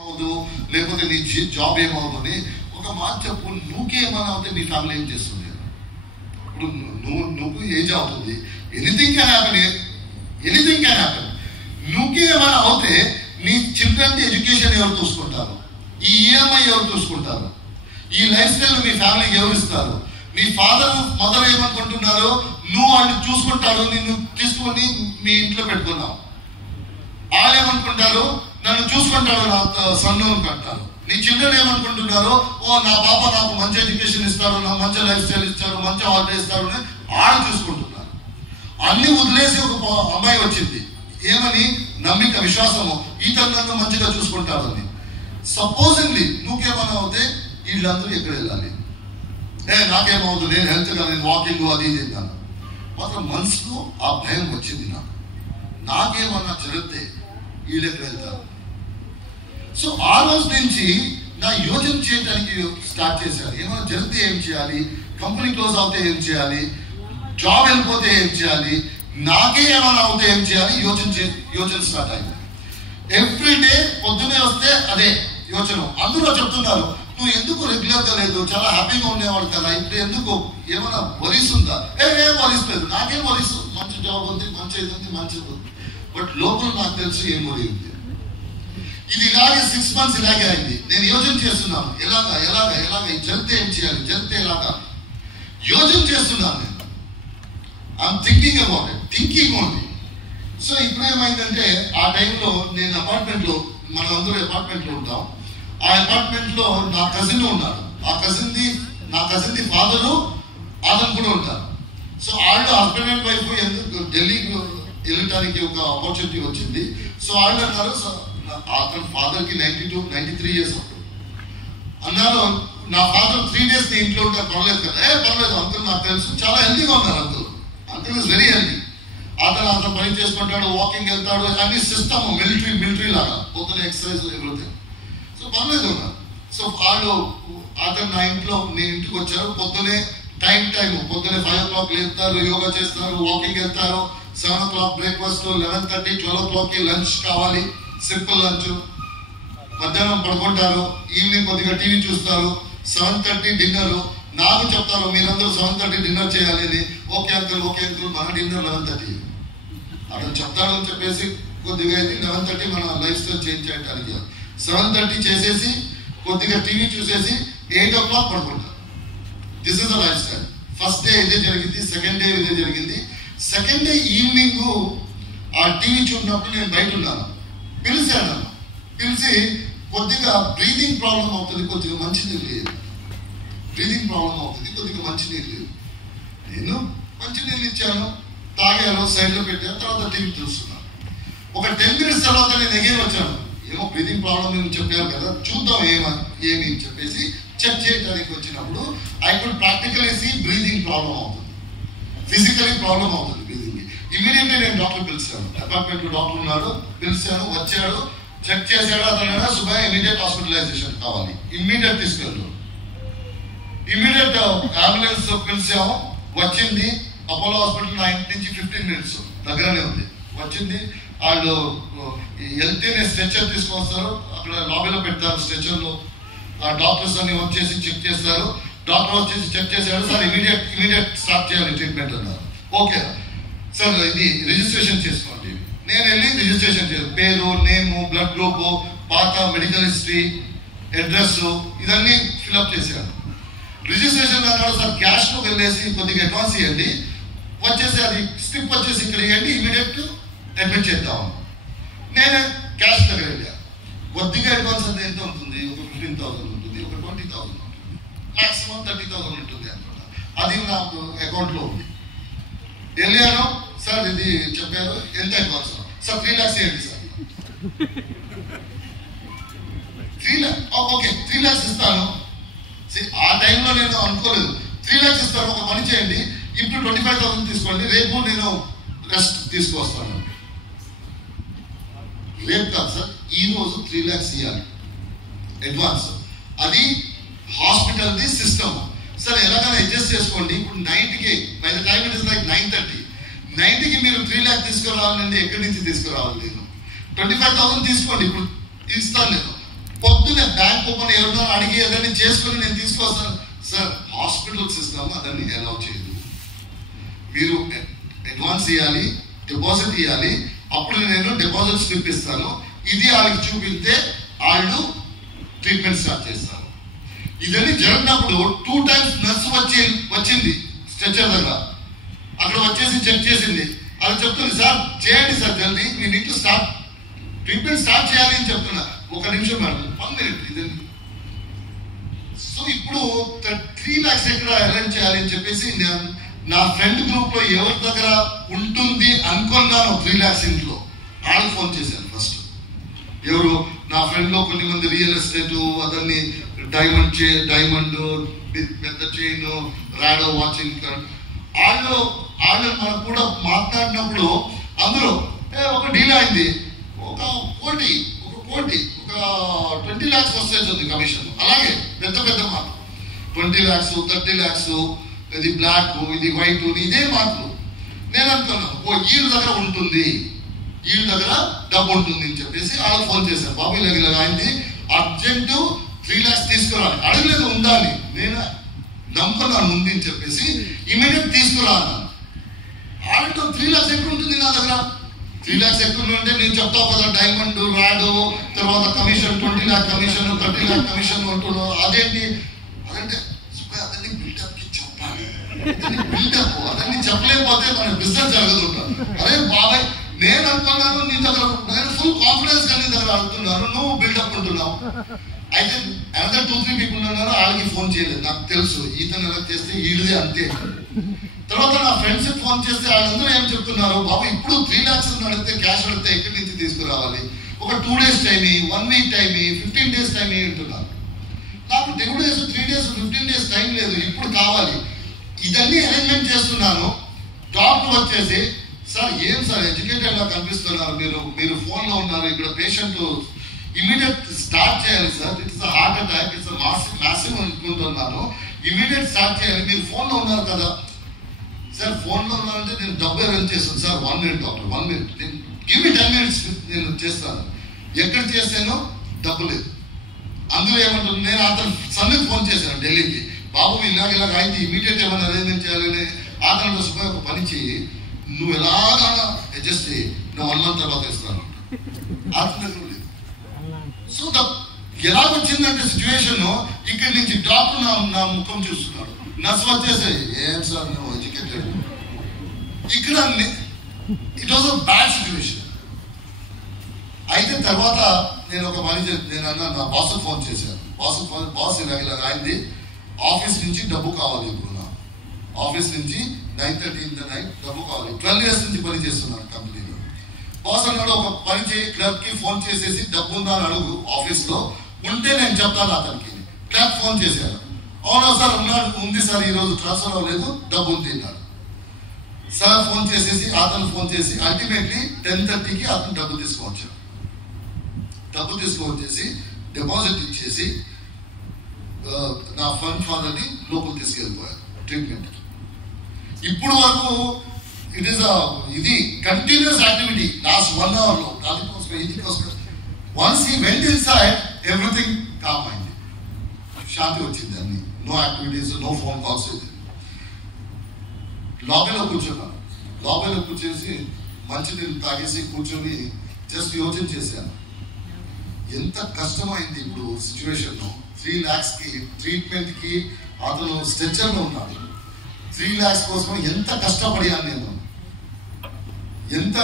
అవదు, లేకపోతే నీ జాబ్ ఏమవుతుంది, ఒక మాట చెప్పు. నువ్వుకేమన్నా అవుతే నీ ఫ్యామిలీ ఏం చేస్తుంది? ఇప్పుడు నువ్వు ఏజ్ అవుతుంది, ఎనీథింగ్ క్యాన్ హ్యాపెన్. నువ్వుకేమైనా అవుతే నీ చిల్డ్రన్ ఎడ్యుకేషన్ ఎవరు చూసుకుంటారు? ఈ ఈఎంఐ ఎవరు చూసుకుంటారు? ఈ లైఫ్ స్టైల్ మీ ఫ్యామిలీకి ఎవరు ఇస్తారు? మీ ఫాదర్ మదర్ ఏమనుకుంటున్నారో నువ్వు వాళ్ళు చూసుకుంటారు, నిన్ను తీసుకొని మీ ఇంట్లో పెట్టుకున్నావు. వాళ్ళు ఏమనుకుంటారు, నన్ను చూసుకుంటారు, నా సన్ను అంటారు. నీ చిల్డ్రన్ ఏమనుకుంటున్నారో, నా పాప నాకు మంచి ఎడ్యుకేషన్ ఇస్తారు, నాకు మంచి లైఫ్ స్టైల్ ఇస్తారు, మంచి హాలిడే ఇస్తారు అని వాళ్ళు చూసుకుంటున్నారు. అన్ని వదిలేసి ఒక అమ్మాయి వచ్చింది, ఏమని? నమ్మిక, విశ్వాసము, ఈతను నన్ను మంచిగా చూసుకుంటారని. సపోజింగ్లీ నువ్వుకేమన్నా అవుతే వీళ్ళందరూ ఎక్కడ వెళ్ళాలి? నాకేమవుతుంది, నేను హెల్త్గా నేను వాకింగ్ అది చేద్దాను. మాత్రం మనసులో ఆ భయం వచ్చింది. నాకేమన్నా జరిగితే వీళ్ళు ఎక్కడ వెళ్తారు? సో ఆ రోజు నుంచి నా యోచన చేయడానికి స్టార్ట్ చేశాను. ఏమైనా జరిగితే ఏం చేయాలి, కంపెనీ క్లోజ్ అవుతే ఏం చేయాలి, జాబ్ వెళ్ళిపోతే ఏం చేయాలి, నాకే ఏమైనా అవుతే ఏం చేయాలి, యోచన స్టార్ట్ అయింది. ఎవ్రీ డే పొద్దునే వస్తే అదే యోచన. అందరూ చెప్తున్నారు, నువ్వు ఎందుకు రెగ్యులర్ గా లేదు, చాలా హ్యాపీగా ఉండేవాడు కదా, ఇప్పుడు ఎందుకు ఏమైనా వరీస్ ఉందా? ఏం వరీస్ లేదు, నాకేం వరీస్, మంచి జాబ్ ఉంది, మంచిది ఉంది, మంచిది ఉంది. బట్ లోపల నాకు తెలుసు ఏం వరీ ఉంది. ఇది ఇలాగే 6 months ఇలాగే అయింది. నేను యోచన చేస్తున్నాను, ఎలాగా జరిగితే ఏం చేయాలి, జరిగితే ఎలాగా యోచన చేస్తున్నాను. నేను I'm thinking about it, thinking only. So ఇప్పుడు ఏమైందంటే, ఆ టైంలో నేను అపార్ట్మెంట్లో, మనం అందరూ అపార్ట్మెంట్లో ఉంటాం. ఆ అపార్ట్మెంట్ లో నా కజిన్ ఉన్నాడు. నా కజిన్ ఫాదరు అతను కూడా ఉంటారు. సో వాళ్ళు హస్బెండ్ అండ్ వైఫ్ ఎందుకు ఢిల్లీకి వెళ్ళటానికి ఒక ఆపర్చునిటీ వచ్చింది. సో వాళ్ళు అన్నారు, అతని ఫాదర్ కి 93 years అప్పుడు అన్నారు, నా ఫాదర్ 3 days నీ ఇంట్లో ఉంటారు, పర్లేదు కదా? పర్లేదు అంకుల్, నాకు తెలుసు, చాలా హెల్తీగా ఉన్నారు అంకుల్ ఇస్ వెరీ హెల్తీ. అతను పని చేసుకుంటాడు, వాకింగ్ వెళ్తాడు, అన్ని సిస్టమ్ మిలిటరీ లాగా, పొద్దున ఎక్సర్సైజ్ ఎవ్రీథింగ్. సో పర్లేదు ఉన్నారు. సో వాళ్ళు అతను నా ఇంట్లో, నేను ఇంటికి వచ్చారు. పొద్దునే టైం పొద్దునే 5 o'clock లేస్తారు, యోగా చేస్తారు, వాకింగ్ వెళ్తారు. 7 o'clock బ్రేక్ఫాస్ట్, 11:30, 12 o'clock లంచ్ కావాలి, సింపుల్ లంచ్. మధ్యాహ్నం పడుకుంటారు, ఈవినింగ్ కొద్దిగా టీవీ చూస్తారు. 7:30 డిన్నర్. నాకు చెప్తారు, మీరందరూ 7:30 డిన్నర్ చేయాలి అని. ఓకే అంకుల్, మన డిన్నర్ 11:30. అతను చెప్తాడు అని చెప్పేసి కొద్దిగా అయితే 11:30 మన లైఫ్ స్టైల్ చేంజ్ చేయడానికి. 7:30 చేసేసి కొద్దిగా టీవీ చూసేసి 8 o'clock పడుకుంటారు. This is the life style. First day ఇదే జరిగింది, సెకండ్ డే ఇదే జరిగింది. సెకండ్ డే ఈవినింగ్ ఆ టీవీ చూసినప్పుడు నేను బయట ఉన్నాను. పిలిచి కొద్దిగా బ్రీదింగ్ ప్రాబ్లం అవుతుంది, కొద్దిగా మంచినీరు లేదు. కొద్దిగా మంచినీరు లేదు. నేను మంచినీళ్ళు ఇచ్చాను, తాగాను, సైడ్లో పెట్టాను, తర్వాత టీవీ చూస్తున్నాను. ఒక 10 minutes తర్వాత నేను ఎగైన్ వచ్చాను. ఏమో బ్రీదింగ్ ప్రాబ్లం నేను చెప్పాను కదా, చూద్దాం ఏమి చెప్పేసి చెక్ చేయడానికి వచ్చినప్పుడు I could practically see breathing problem అవుతుంది, ఫిజికలీ ప్రాబ్లం అవుతుంది బ్రీదింగ్. ఇమీడియట్లీ నేను డాక్టర్ పిలిచాను. అపార్ట్మెంట్ లో డాక్టర్ ఉన్నాడు, పిలిచాను. వచ్చాడు, చెక్ చేశాడు. అతను సుబ్బయ్య ఇమీడియట్ హాస్పిటలైజేషన్ కావాలి, ఇమ్మీడియట్ తీసుకెళ్ళు. ఇమీడియట్ అంబులెన్స్ పిలిచాము, వచ్చింది. అపోలో హాస్పిటల్ నా ఇంటి నుంచి 15 minutes దగ్గరనే ఉంది. వచ్చింది, వాళ్ళు వెళ్తేనే స్ట్రెచర్ తీసుకొస్తారు, అక్కడ లాబీలో పెడతారు స్ట్రెచర్లో. ఆ డాక్టర్స్ అన్ని వచ్చేసి చెక్ చేస్తారు. డాక్టర్ వచ్చేసి చెక్ చేశాడు, సార్ ఇమీడియట్ స్టార్ట్ చేయాలి ట్రీట్మెంట్ అన్నారు. ఓకే సార్, ఇది రిజిస్ట్రేషన్ చేసుకోండి. నేను వెళ్ళి రిజిస్ట్రేషన్ చేయాలి. పేరు, నేము, బ్లడ్ గ్రూప్, పాత మెడికల్ హిస్టరీ, అడ్రస్ ఇదన్నీ ఫిల్అప్ చేశాను. రిజిస్ట్రేషన్ అన్నాడు, సార్ క్యాష్లో వెళ్ళేసి కొద్దిగా అడ్వాన్స్ ఇవ్వండి, వచ్చేసి అది స్లిప్ వచ్చేసి ఇక్కడ ఇవ్వండి, ఇమీడియట్ అడ్మిట్ చేద్దాం. నేను క్యాష్ దగ్గర వెళ్ళా. కొద్దిగా అడ్వాన్స్ అంటే ఎంత ఉంటుంది? ఒక 15,000 ఉంటుంది, ఒక 20,000 ఉంటుంది, మాక్సిమం 30,000 ఉంటుంది అనుకుంటా. అది నాకు అకౌంట్లో ఉంది. వెళ్ళాను, సార్ ఇది చెప్పారు, ఎంత అడ్వాన్స్? సార్ 3 lakhs ఇవ్వండి సార్. 3 lakhs, ఓకే 3 lakhs ఇస్తాను. ఆ టైంలో నేను అనుకోలేదు, 3 lakhs ఇస్తాను, ఒక పని చేయండి, ఇప్పుడు 25,000 తీసుకోండి, రేపు నేను రెస్ట్ తీసుకొస్తాను. రేపు కాదు సార్, ఈ రోజు 3 lakhs ఇవ్వాలి అడ్వాన్స్. అది హాస్పిటల్ది సిస్టమ్. సార్ ఎలాగైనా అడ్జస్ట్ చేసుకోండి. ఇప్పుడు 90కి, by the time it is like 9:30, 90కి మీరు 3 lakhs తీసుకురావాలండి. ఎక్కడి నుంచి తీసుకురావాలి? నేను 25,000 తీసుకోండి, ఇప్పుడు ఇస్తాను నేను. పొద్దున్నే బ్యాంక్ ఓపెన్ ఎవరినో అడిగి అదని చేసుకుని నేను తీసుకొస్తాను సార్. హాస్పిటల్ సిస్టమ్ అదని అలౌ చేయదు. మీరు అడ్వాన్స్ ఇవ్వాలి, డిపాజిట్ ఇవ్వాలి, అప్పుడు నేను డిపాజిట్ స్లిప్ ఇస్తాను. ఇది వాళ్ళకి చూపిస్తే వాళ్ళు ట్రీట్మెంట్ స్టార్ట్ చేస్తారు. ఇదని జరిగినప్పుడు 2 times నర్సు వచ్చింది స్ట్రెచర్ దగ్గర. అక్కడ వచ్చేసి చెక్ చేసింది. అది చెప్తుంది సార్ చేయండి సార్ జల్దీ, మీ need to start treatment start చేయాలి అని చెప్తున్నా. 1 నిమిషం మేడం, 1 minute ఇదండి. సో ఇప్పుడు 3 lakhs ఎక్కడ అరేంజ్ చేయాలి అని చెప్పేసి నా ఫ్రెండ్ గ్రూప్ లో ఎవరి దగ్గర ఉంటుంది అనుకున్నాను 3 lakhs ఇంట్లో వాళ్ళకి ఫోన్ చేశాను. ఫస్ట్ ఎవరు నా ఫ్రెండ్ లో కొన్ని మంది రియల్ ఎస్టేట్ అతన్ని డైమండ్ పెద్ద చైన్ రాడో వాచింగ్ వాళ్ళు మనకు కూడా మాట్లాడినప్పుడు అందులో ఒక డీల్ అయింది. ఒక కోటి 20 lakhs వస్తుంది కమిషన్. అలాగే పెద్ద పెద్ద మార్కులు 20 lakhs 30 lakhs, ఇది బ్లాక్ ఇది వైట్ ఇదే మార్కులు. నేను అనుకున్నాను వీళ్ళ దగ్గర ఉంటుంది, వీళ్ళ దగ్గర డబ్బు ఉంటుంది అని చెప్పేసి వాళ్ళకి ఫోన్ చేశాను. బాబు ఇలాగ అయింది, అర్జెంటు 3 lakhs తీసుకురాలి. అడగలేదు ఉందా అని, నేను నమ్ముకున్నాను ఉంది అని చెప్పేసి ఇమీడియట్ తీసుకురా అన్నాను. వాళ్ళతో 3 lakhs ఎక్కడ ఉంటుంది నా దగ్గర? 3 lakhs ఎక్కడ ఉంటే నేను చెప్తావు కదా డైమండ్ రాడు తర్వాత commission 20 lakh commission 30 lakh commission అంటున్నావు అదేంటి అదంటే అతన్ని బిల్డప్ కి చెప్పాలి. బిల్డప్ అతన్ని చెప్పలేకపోతే మన బిజినెస్ జరుగుతుంటాను. అరే బాబాయ్ నేను అనుకున్నాను నీ దగ్గర, నేను ఫుల్ కాన్ఫిడెన్స్ గా నీ దగ్గర అడుగుతున్నాను, నువ్వు బిల్డప్ ఉంటున్నావు. అయితే అనదర్ 2-3 people ఉన్నారు, వాళ్ళకి ఫోన్ చేయలేదు. నాకు తెలుసు ఈతను ఎలా చేస్తే వీడిదే అంతే. తర్వాత నా ఫ్రెండ్స్ ఫోన్ చేస్తే వాళ్ళందరూ ఏం చెప్తున్నారు, బాబు ఇప్పుడు 3 lakhs అడిగితే క్యాష్ అడిగితే ఎక్కడి నుంచి తీసుకురావాలి, ఒక 2 days time 1 week time 15 days time అంటున్నారు. నాకు 2 days 3 days 15 days టైం లేదు, ఇప్పుడు కావాలి. ఇదన్నీ అరేంజ్మెంట్ చేస్తున్నాను. డాక్టర్ వచ్చేసి సార్ ఏం సార్ ఎడ్యుకేటెడ్ గా కనిపిస్తున్నారు, మీరు ఫోన్ లో ఉన్నారు, ఇక్కడ పేషెంట్ ఇమీడియట్ స్టార్ట్ చేయాలి sir, it's heart attack, it's massive అనుకుంటున్నాను, ఇమీడియట్ స్టార్ట్ చేయాలి, మీరు ఫోన్ లో ఉన్నారు కదా. సార్ ఫోన్ లో ఉన్నారంటే నేను డబ్బు అరేంజ్ చేస్తాను sir. 1 minute doctor, 1 minute, give me 10 minutes నేను చేస్తాను. ఎక్కడ చేశానో డబ్బు లేదు. అందులో ఏమంటుంది, నేను అతను సన్నికి ఫోన్ చేశాను ఢిల్లీకి, బాబు ఇలాగ అయితే ఇమీడియట్ ఏమైనా అరేంజ్మెంట్ చేయాలని. అతను ఒక పని చెయ్యి, నువ్వు ఎలాగైనా అడ్జస్ట్ చేయి, నువ్వు 1 month తర్వాత ఇస్తాను. అతను సో ఎలా వచ్చిందంటే సిచ్యువేషన్, ఇక్కడి నుంచి డాక్టర్ నా ముఖం చూస్తున్నాడు, నర్స్ వచ్చేసి ఏం సార్ నువ్వు ఎడ్యుకేటెడ్. ఇక్కడ it was a bad situation. అయితే తర్వాత నేను ఒక పని నేను అన్నా నా బాస్ ఫోన్ చేశాను. బాస్ ఇలాగ అయింది, ఆఫీస్ నుంచి డబ్బు కావాలి, ఇప్పుడు నా ఆఫీస్ నుంచి 9:30 in the night డబ్బు కావాలి. 12 years నుంచి పని చేస్తున్నాను కంపెనీలో. బాస్ అన్నాడు ఒక పని చేయి, క్లర్క్ కి ఫోన్ చేసేసి డబ్బు ఉందా అని అడుగు, ఆఫీస్ లో ఉంటే నేను చెప్తాను అతనికి. క్లర్క్ ఫోన్ చేశాను, అవునా సార్ ఉంది సార్, ఈ రోజు ట్రాన్స్ఫర్ అవ్వలేదు, డబ్బు ఉంది అన్నాడు. సార్ ఫోన్ చేసేసి అతను ఫోన్ చేసి అల్టిమేట్లీ 10:30కి అతను డబ్బు తీసుకొచ్చాడు. డబ్బు తీసుకొచ్చేసి డిపాజిట్ ఇచ్చేసి నా ఫ్రెండ్ ఫాదర్ని లోపల తీసుకెళ్ళిపోయారు ట్రీట్మెంట్. ఇప్పుడు వరకు ఇట్ ఈస్ ఇది కంటిన్యూస్ యాక్టివిటీ లాస్ట్ 1 hour లో. దానికోసం ఇదికోసం once he went inside everything calm అయింది, శాంతి వచ్చింది. అన్ని no activities, no phone calls. లాబీలో కూర్చున్నాను. లాబీలో కూర్చేసి మంచినీళ్ళు తాగేసి కూర్చొని జస్ట్ యోచన చేశాను, ఎంత కష్టమైంది ఇప్పుడు సిచ్యువేషన్. 3 lakhs కి ట్రీట్మెంట్ కి అతను స్ట్రెచర్ లో ఉన్నాడు. 3 lakhs కోసం ఎంత కష్టపడియాను నేను, ఎంత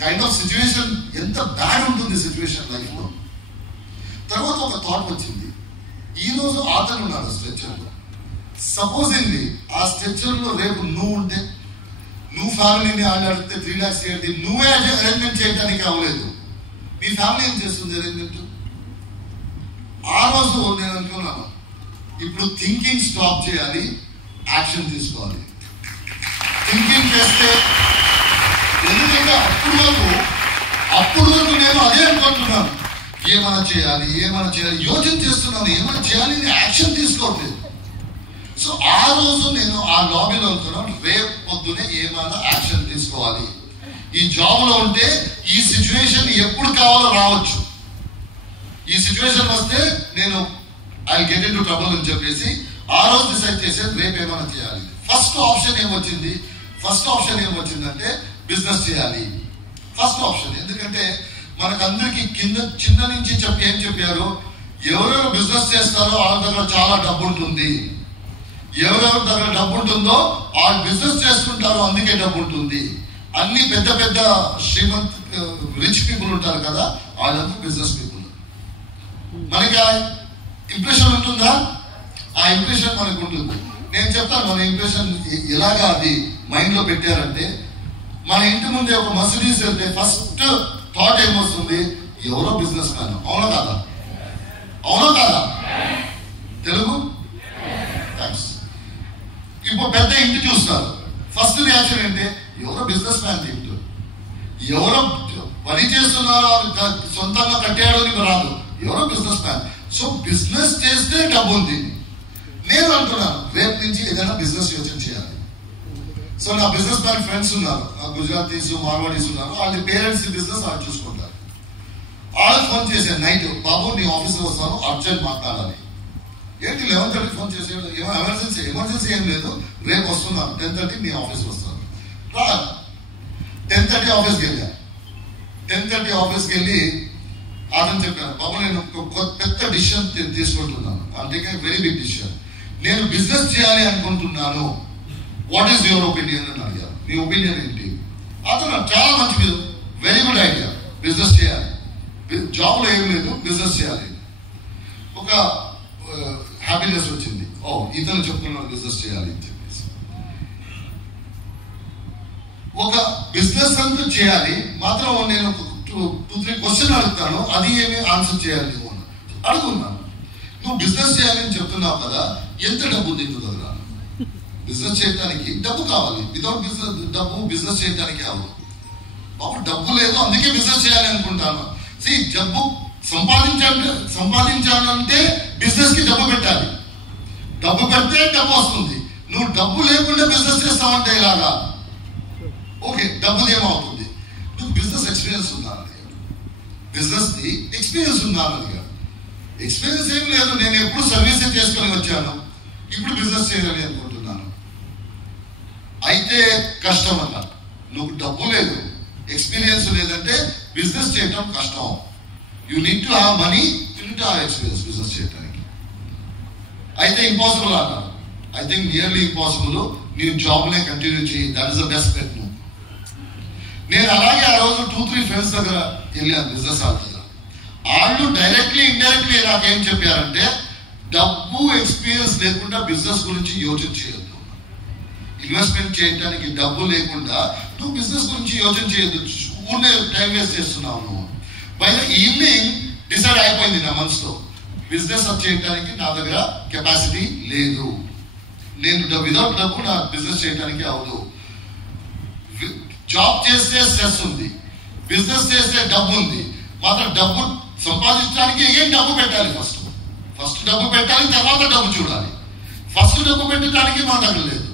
కైండ్ ఆఫ్ సిచ్యువేషన్, ఎంత బ్యాడ్ ఉంటుంది సిచ్యువేషన్ లైఫ్ లో. తర్వాత ఒక థాట్ వచ్చింది, ఈ రోజు అతను ఉన్నాడు స్ట్రెచర్ లో, సపోజింగ్లీ ఆ స్ట్రెచర్ లో రేపు నువ్వు ఉంటే, నువ్వు ఫ్యామిలీని అడిగితే 3 lakhs చేయండి, నువ్వే అరేంజ్మెంట్ చేయడానికి అవ్వలేదు, మీ ఫ్యామిలీ ఏం చేస్తుంది అరేంజ్మెంట్? ఆ రోజు నేను అనుకున్నాను, ఇప్పుడు థింకింగ్ స్టాప్ చేయాలి, యాక్షన్ తీసుకోవాలి. థింకింగ్ చేస్తే, ఎందుకంటే అప్పుడు వరకు నేను అదే అనుకుంటున్నాను, ఏమైనా చేయాలి యోచన చేస్తున్నాను, ఏమైనా చేయాలి, యాక్షన్ తీసుకోవట్లేదు. సో ఆ రోజు నేను ఆ లాబీలో అనుకున్నాను, రేపు పొద్దునే ఏమైనా యాక్షన్ తీసుకోవాలి. ఈ జాబ్ లో ఉంటే ఈ సిచ్యువేషన్ ఎప్పుడు కావాలో రావచ్చు. ఈ సిచ్యువేషన్ వస్తే నేను I get in to trouble అని చెప్పేసి ఆ రోజు డిసైడ్ చేసేది రేపు ఏమైనా చేయాలి. ఫస్ట్ ఆప్షన్ ఏమొచ్చిందంటే బిజినెస్ చేయాలి. First option. ఎందుకంటే మనకందరికి కింద చిన్న నుంచి ఏం చెప్పారు, ఎవరెవరు బిజినెస్ చేస్తారో వాళ్ళ దగ్గర చాలా డబ్బు ఉంటుంది, ఎవరెవరి దగ్గర డబ్బు ఉంటుందో వాళ్ళు బిజినెస్ చేసుకుంటారో అందుకే డబ్బు ఉంటుంది. అన్ని పెద్ద పెద్ద శ్రీమంత్ రిచ్ పీపుల్ ఉంటారు కదా, వాళ్ళందరూ బిజినెస్ పీపుల్. మనకి ఆ ఇంప్రెషన్ ఉంటుందా? ఆ ఇంప్రెషన్ మనకు ఉంటుంది. నేను చెప్తాను మన ఇంప్రెషన్ ఎలాగా అది మైండ్ లో పెట్టారంటే, మన ఇంటి ముందే ఒక మర్సిడీస్ వెళ్తే ఫస్ట్ థాట్ ఏమొస్తుంది, ఎవరో బిజినెస్ మ్యాన్. అవునా కాదా? తెలుగు ఇప్పుడు పెద్ద ఇంటి చూస్తారు, ఫస్ట్ రియాక్షన్ ఏంటి, ఎవరో బిజినెస్ మ్యాన్ ఇంటి, ఎవరో పని చేస్తున్నారో సొంతంగా కట్టాడో నీకు రాదు, ఎవరో బిజినెస్ మ్యాన్. సో బిజినెస్ చేస్తే డబ్బు ఉంది. నేను అంటున్నాను రేపు నుంచి ఏదైనా బిజినెస్ యోచన చేయాలి. సో నా బిజినెస్ మ్యాన్ ఫ్రెండ్స్ ఉన్నారు, గుజరాతీస్ మార్వాడీస్ ఉన్నారు, వాళ్ళ పేరెంట్స్ బిజినెస్ వాళ్ళు చూసుకుంటారు. వాళ్ళకి ఫోన్ చేశాను నైట్, బాబు నీ ఆఫీస్లో వస్తాను అర్జెంట్ మాట్లాడాలి. ఏంటి 11:30 ఫోన్ చేసాడు, ఏమో ఎమర్జెన్సీ ఏం లేదు, రేపు వస్తున్నాను 10:30 మీ ఆఫీస్ వస్తాను. 10:30 ఆఫీస్కి వెళ్ళా. 10:30 ఆఫీస్కి వెళ్ళి అతను చెప్పాను, బాబు నేను ఒక పెద్ద డిసిషన్ తీసుకుంటున్నాను, అంటే వెరీ బిగ్ డిసిషన్, నేను బిజినెస్ చేయాలి అనుకుంటున్నాను, వాట్ ఈస్ యువర్ ఒపీనియన్ అని అడిగాను. మీ ఒపీనియన్ ఏంటి? అతను చాలా మంచి వెరీ గుడ్ ఐడియా, బిజినెస్ చేయాలి, జాబ్లో ఏం లేదు బిజినెస్ చేయాలి. ఒక హ్యాపీనెస్ వచ్చింది, ఓ ఇతను చెప్తున్నాడు బిజినెస్ చేయాలి అని చెప్పేసి. ఒక బిజినెస్ అంతా చేయాలి మాత్రం నేను 2-3 క్వశ్చన్ అడుగుతాను, అది ఏమి ఆన్సర్ చేయాలి నువ్వు అడుగున్నాను. నువ్వు బిజినెస్ చేయాలని చెప్తున్నావు కదా, ఎంత డబ్బు ఉంది నీ దగ్గర? బిజినెస్ చేయడానికి డబ్బు కావాలి, వితౌట్ బిజినెస్ చేయడానికి అవ్వదు. బాబు డబ్బు లేదు అందుకే బిజినెస్ చేయాలి అనుకుంటాను. డబ్బు సంపాదించాలంటే బిజినెస్ కి డబ్బు పెట్టాలి, డబ్బు పెడితే డబ్బు వస్తుంది. నువ్వు డబ్బు లేకుండా బిజినెస్ చేస్తావంటే ఇలాగా ఓకే, డబ్బు ఏమవుతుంది? నువ్వు బిజినెస్ ఎక్స్పీరియన్స్ ఉండాలి, బిజినెస్ కి ఎక్స్పీరియన్స్ ఉండాలి. ఎక్స్పీరియన్స్ ఏం లేదు, నేను ఎప్పుడు సర్వీస్ చేసుకొని వచ్చాను, ఇప్పుడు బిజినెస్ చేయాలి అనుకుంటున్నాను. అయితే కష్టం అన్న, నువ్వు డబ్బు లేదు ఎక్స్పీరియన్స్ లేదంటే బిజినెస్ చేయటం కష్టం. You need to have money, you need to have experience business చేయడానికి. అయితే ఇంపాసిబుల్ అన్నారు. I think nearly impossible. నేను జాబ్నే కంటిన్యూ చేయి, that is the best bet. నేను అలాగే ఆ రోజు 2-3 ఫ్రెండ్స్ దగ్గర వెళ్ళాను బిజినెస్ వాళ్ళ దగ్గర. వాళ్ళు డైరెక్ట్లీ ఇండైరెక్ట్లీ నాకేం చెప్పారంటే, డబ్బు ఎక్స్పీరియన్స్ లేకుండా బిజినెస్ గురించి యోచన చేయొద్దు, ఇన్వెస్ట్మెంట్ చేయడానికి డబ్బు లేకుండా నువ్వు బిజినెస్ గురించి యోచన చేయొద్దు, ఊరినే టైం వేస్ట్ చేస్తున్నావు నువ్వు. బై ద ఈవినింగ్ డిసైడ్ అయిపోయింది నా మనసులో, బిజినెస్ చేయడానికి నా దగ్గర కెపాసిటీ లేదు, నేను వితౌట్ డబ్బు నా బిజినెస్ చేయడానికి అవదు. జాబ్ చేస్తే స్ట్రెస్ ఉంది, బిజినెస్ చేస్తే డబ్బు ఉంది, మాత్రం డబ్బు సంపాదించడానికి ఏం డబ్బు పెట్టాలి, ఫస్ట్ డబ్బు పెట్టాలి, తర్వాత డబ్బు చూడాలి. ఫస్ట్ డబ్బు పెట్టడానికి మా దగ్గర లేదు.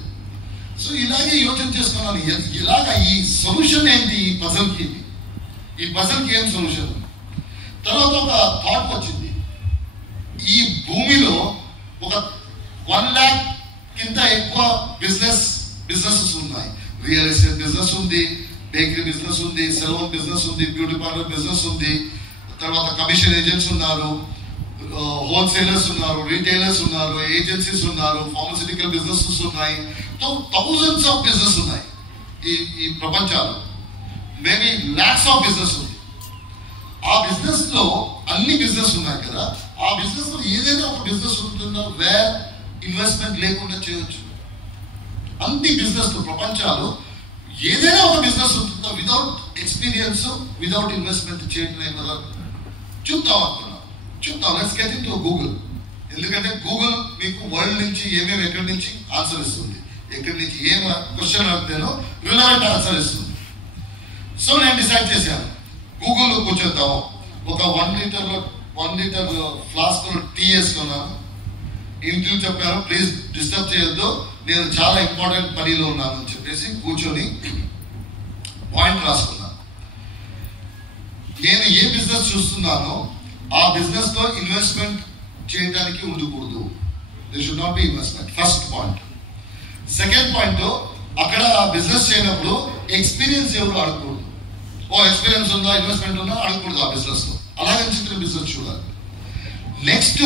సో ఇలాగే యోచన చేసుకున్నాను, ఇలాగ ఈ సొల్యూషన్ ఏంటి ఈ పజల్కి ఏం సొల్యూషన్? తర్వాత ఒక థాట్ వచ్చింది, ఈ భూమిలో ఒక 1 lakh కింద ఎక్కువ బిజినెసెస్ ఉన్నాయి. రియల్ ఎస్టేట్ బిజినెస్ ఉంది, బేకరీ బిజినెస్ ఉంది, సెలూన్ బిజినెస్ ఉంది, బ్యూటీ పార్లర్ బిజినెస్ ఉంది, తర్వాత కమిషన్ ఏజెంట్స్ ఉన్నారు, హోల్సేలర్స్ ఉన్నారు, రీటైలర్స్ ఉన్నారు, ఏజెన్సీస్ ఉన్నారు, ఫార్మస్యూటికల్ బిజినెసెస్ ఉన్నాయి. థౌజండ్స్ ఆఫ్ బిజినెస్ ఉన్నాయి ఈ ప్రపంచాలు. మేబీ లాక్స్ ఆఫ్ బిజినెస్ ఉంది. ఆ బిజినెస్ లో అన్ని బిజినెస్ ఉన్నాయి కదా, ఆ బిజినెస్ లో ఏదైనా ఒక బిజినెస్ ఉంటుందో వేర్ ఇన్వెస్ట్మెంట్ లేకుండా చేయొచ్చు. అన్ని బిజినెస్ ప్రపంచాలు ఏదైనా ఒక బిజినెస్ ఉంటుందో వితౌట్ ఎక్స్పీరియన్స్, వితౌట్ ఇన్వెస్ట్మెంట్ చేయడం కదా చూద్దాం అనుకున్నాం. Let's get into Google. ఎందుకంటే గూగుల్ మీకు వరల్డ్ నుంచి ఏమేమి ఎక్కడి నుంచి ఆన్సర్ ఇస్తుంది, ఎక్కడి నుంచి ఏం క్వశ్చన్ అడిగితేనో రిలవెంట్ ఆన్సర్ ఇస్తుంది. సో నేను డిసైడ్ చేశాను, గూగుల్లో కూర్చొద్దాము. ఒక 1 లీటర్ ఫ్లాస్క్ టీ వేసుకున్నాను. ఇంటికి చెప్పాను ప్లీజ్ డిస్టర్బ్ చేయొద్దు, నేను చాలా ఇంపార్టెంట్ పనిలో ఉన్నాను అని చెప్పేసి కూర్చొని పాయింట్ రాసుకున్నాను. నేను ఏ బిజినెస్ చూస్తున్నానో ఆ బిజినెస్ లో ఇన్వెస్ట్మెంట్ చేయడానికి ఉండకూడదు. They should not be investment. First point. Second point, అక్కడ బిజినెస్ చేయనప్పుడు ఎక్స్పీరియన్స్ ఎవరు అడగకూడదు. ఎక్స్పీరియన్స్ ఉందా, ఇన్వెస్ట్మెంట్ ఉందా అడగకూడదు ఆ బిజినెస్ లో. అలాగే చిన్న బిజినెస్ చూడాలి. నెక్స్ట్,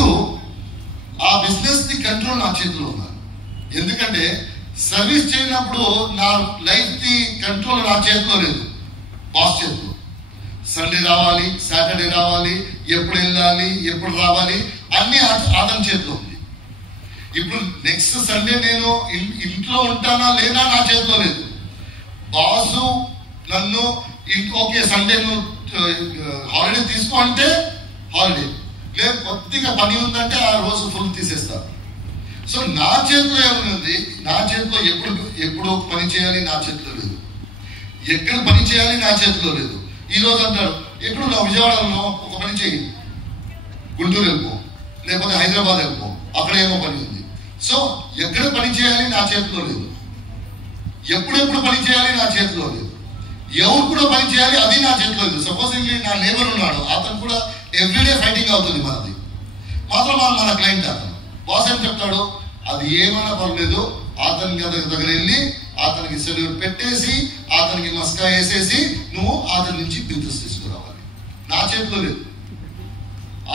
ఆ బిజినెస్ ని కంట్రోల్ నా చేతిలో ఉండాలి. ఎందుకంటే సర్వీస్ చేయనప్పుడు నా లైఫ్ ని కంట్రోల్ నా చేతిలో లేదు, బాస్ చేతిలో. సండే రావాలి, సాటర్డే రావాలి, ఎప్పుడు వెళ్ళాలి, ఎప్పుడు రావాలి అన్ని అతని చేతిలో ఉంది. ఇప్పుడు నెక్స్ట్ సండే నేను ఇంట్లో ఉంటానా లేదా నా చేతిలో లేదు. బాసు నన్ను ఓకే సండే నువ్వు హాలిడే తీసుకో అంటే హాలిడే, లేదు కొద్దిగా పని ఉందంటే ఆ రోజు ఫుల్ తీసేస్తారు. సో నా చేతిలో ఏముంది, నా చేతిలో ఎప్పుడు పని చేయాలి నా చేతిలో లేదు, ఎక్కడ పని చేయాలి నా చేతిలో లేదు. ఈ రోజు అంటాడు ఎక్కడ నా విజయవాడలో ఒక పని చేయి, గుంటూరు వెళ్ళిపో, లేకపోతే హైదరాబాద్ వెళ్ళిపో, అక్కడ ఏమో పని ఉంది. సో ఎక్కడ పని చేయాలి నా చేతిలో లేదు, ఎప్పుడెప్పుడు పని చేయాలి నా చేతిలో లేదు, ఎవరు కూడా పని చేయాలి అది నా చేతిలో లేదు. సపోజింగ్లీ నా నేబర్ ఉన్నాడు, అతను కూడా ఎవ్రీడే ఫైటింగ్ అవుతుంది మనది, మాత్రం మన క్లయింట్ అతను. బాస్ ఏం చెప్తాడు, అది ఏమైనా పర్లేదు, అతనికి దగ్గర వెళ్ళి అతనికి సెల్యూట్ పెట్టేసి అతనికి మస్కా వేసేసి నువ్వు అతని నుంచి బిజినెస్ తీసుకురావాలి. నా చేతిలో లేదు.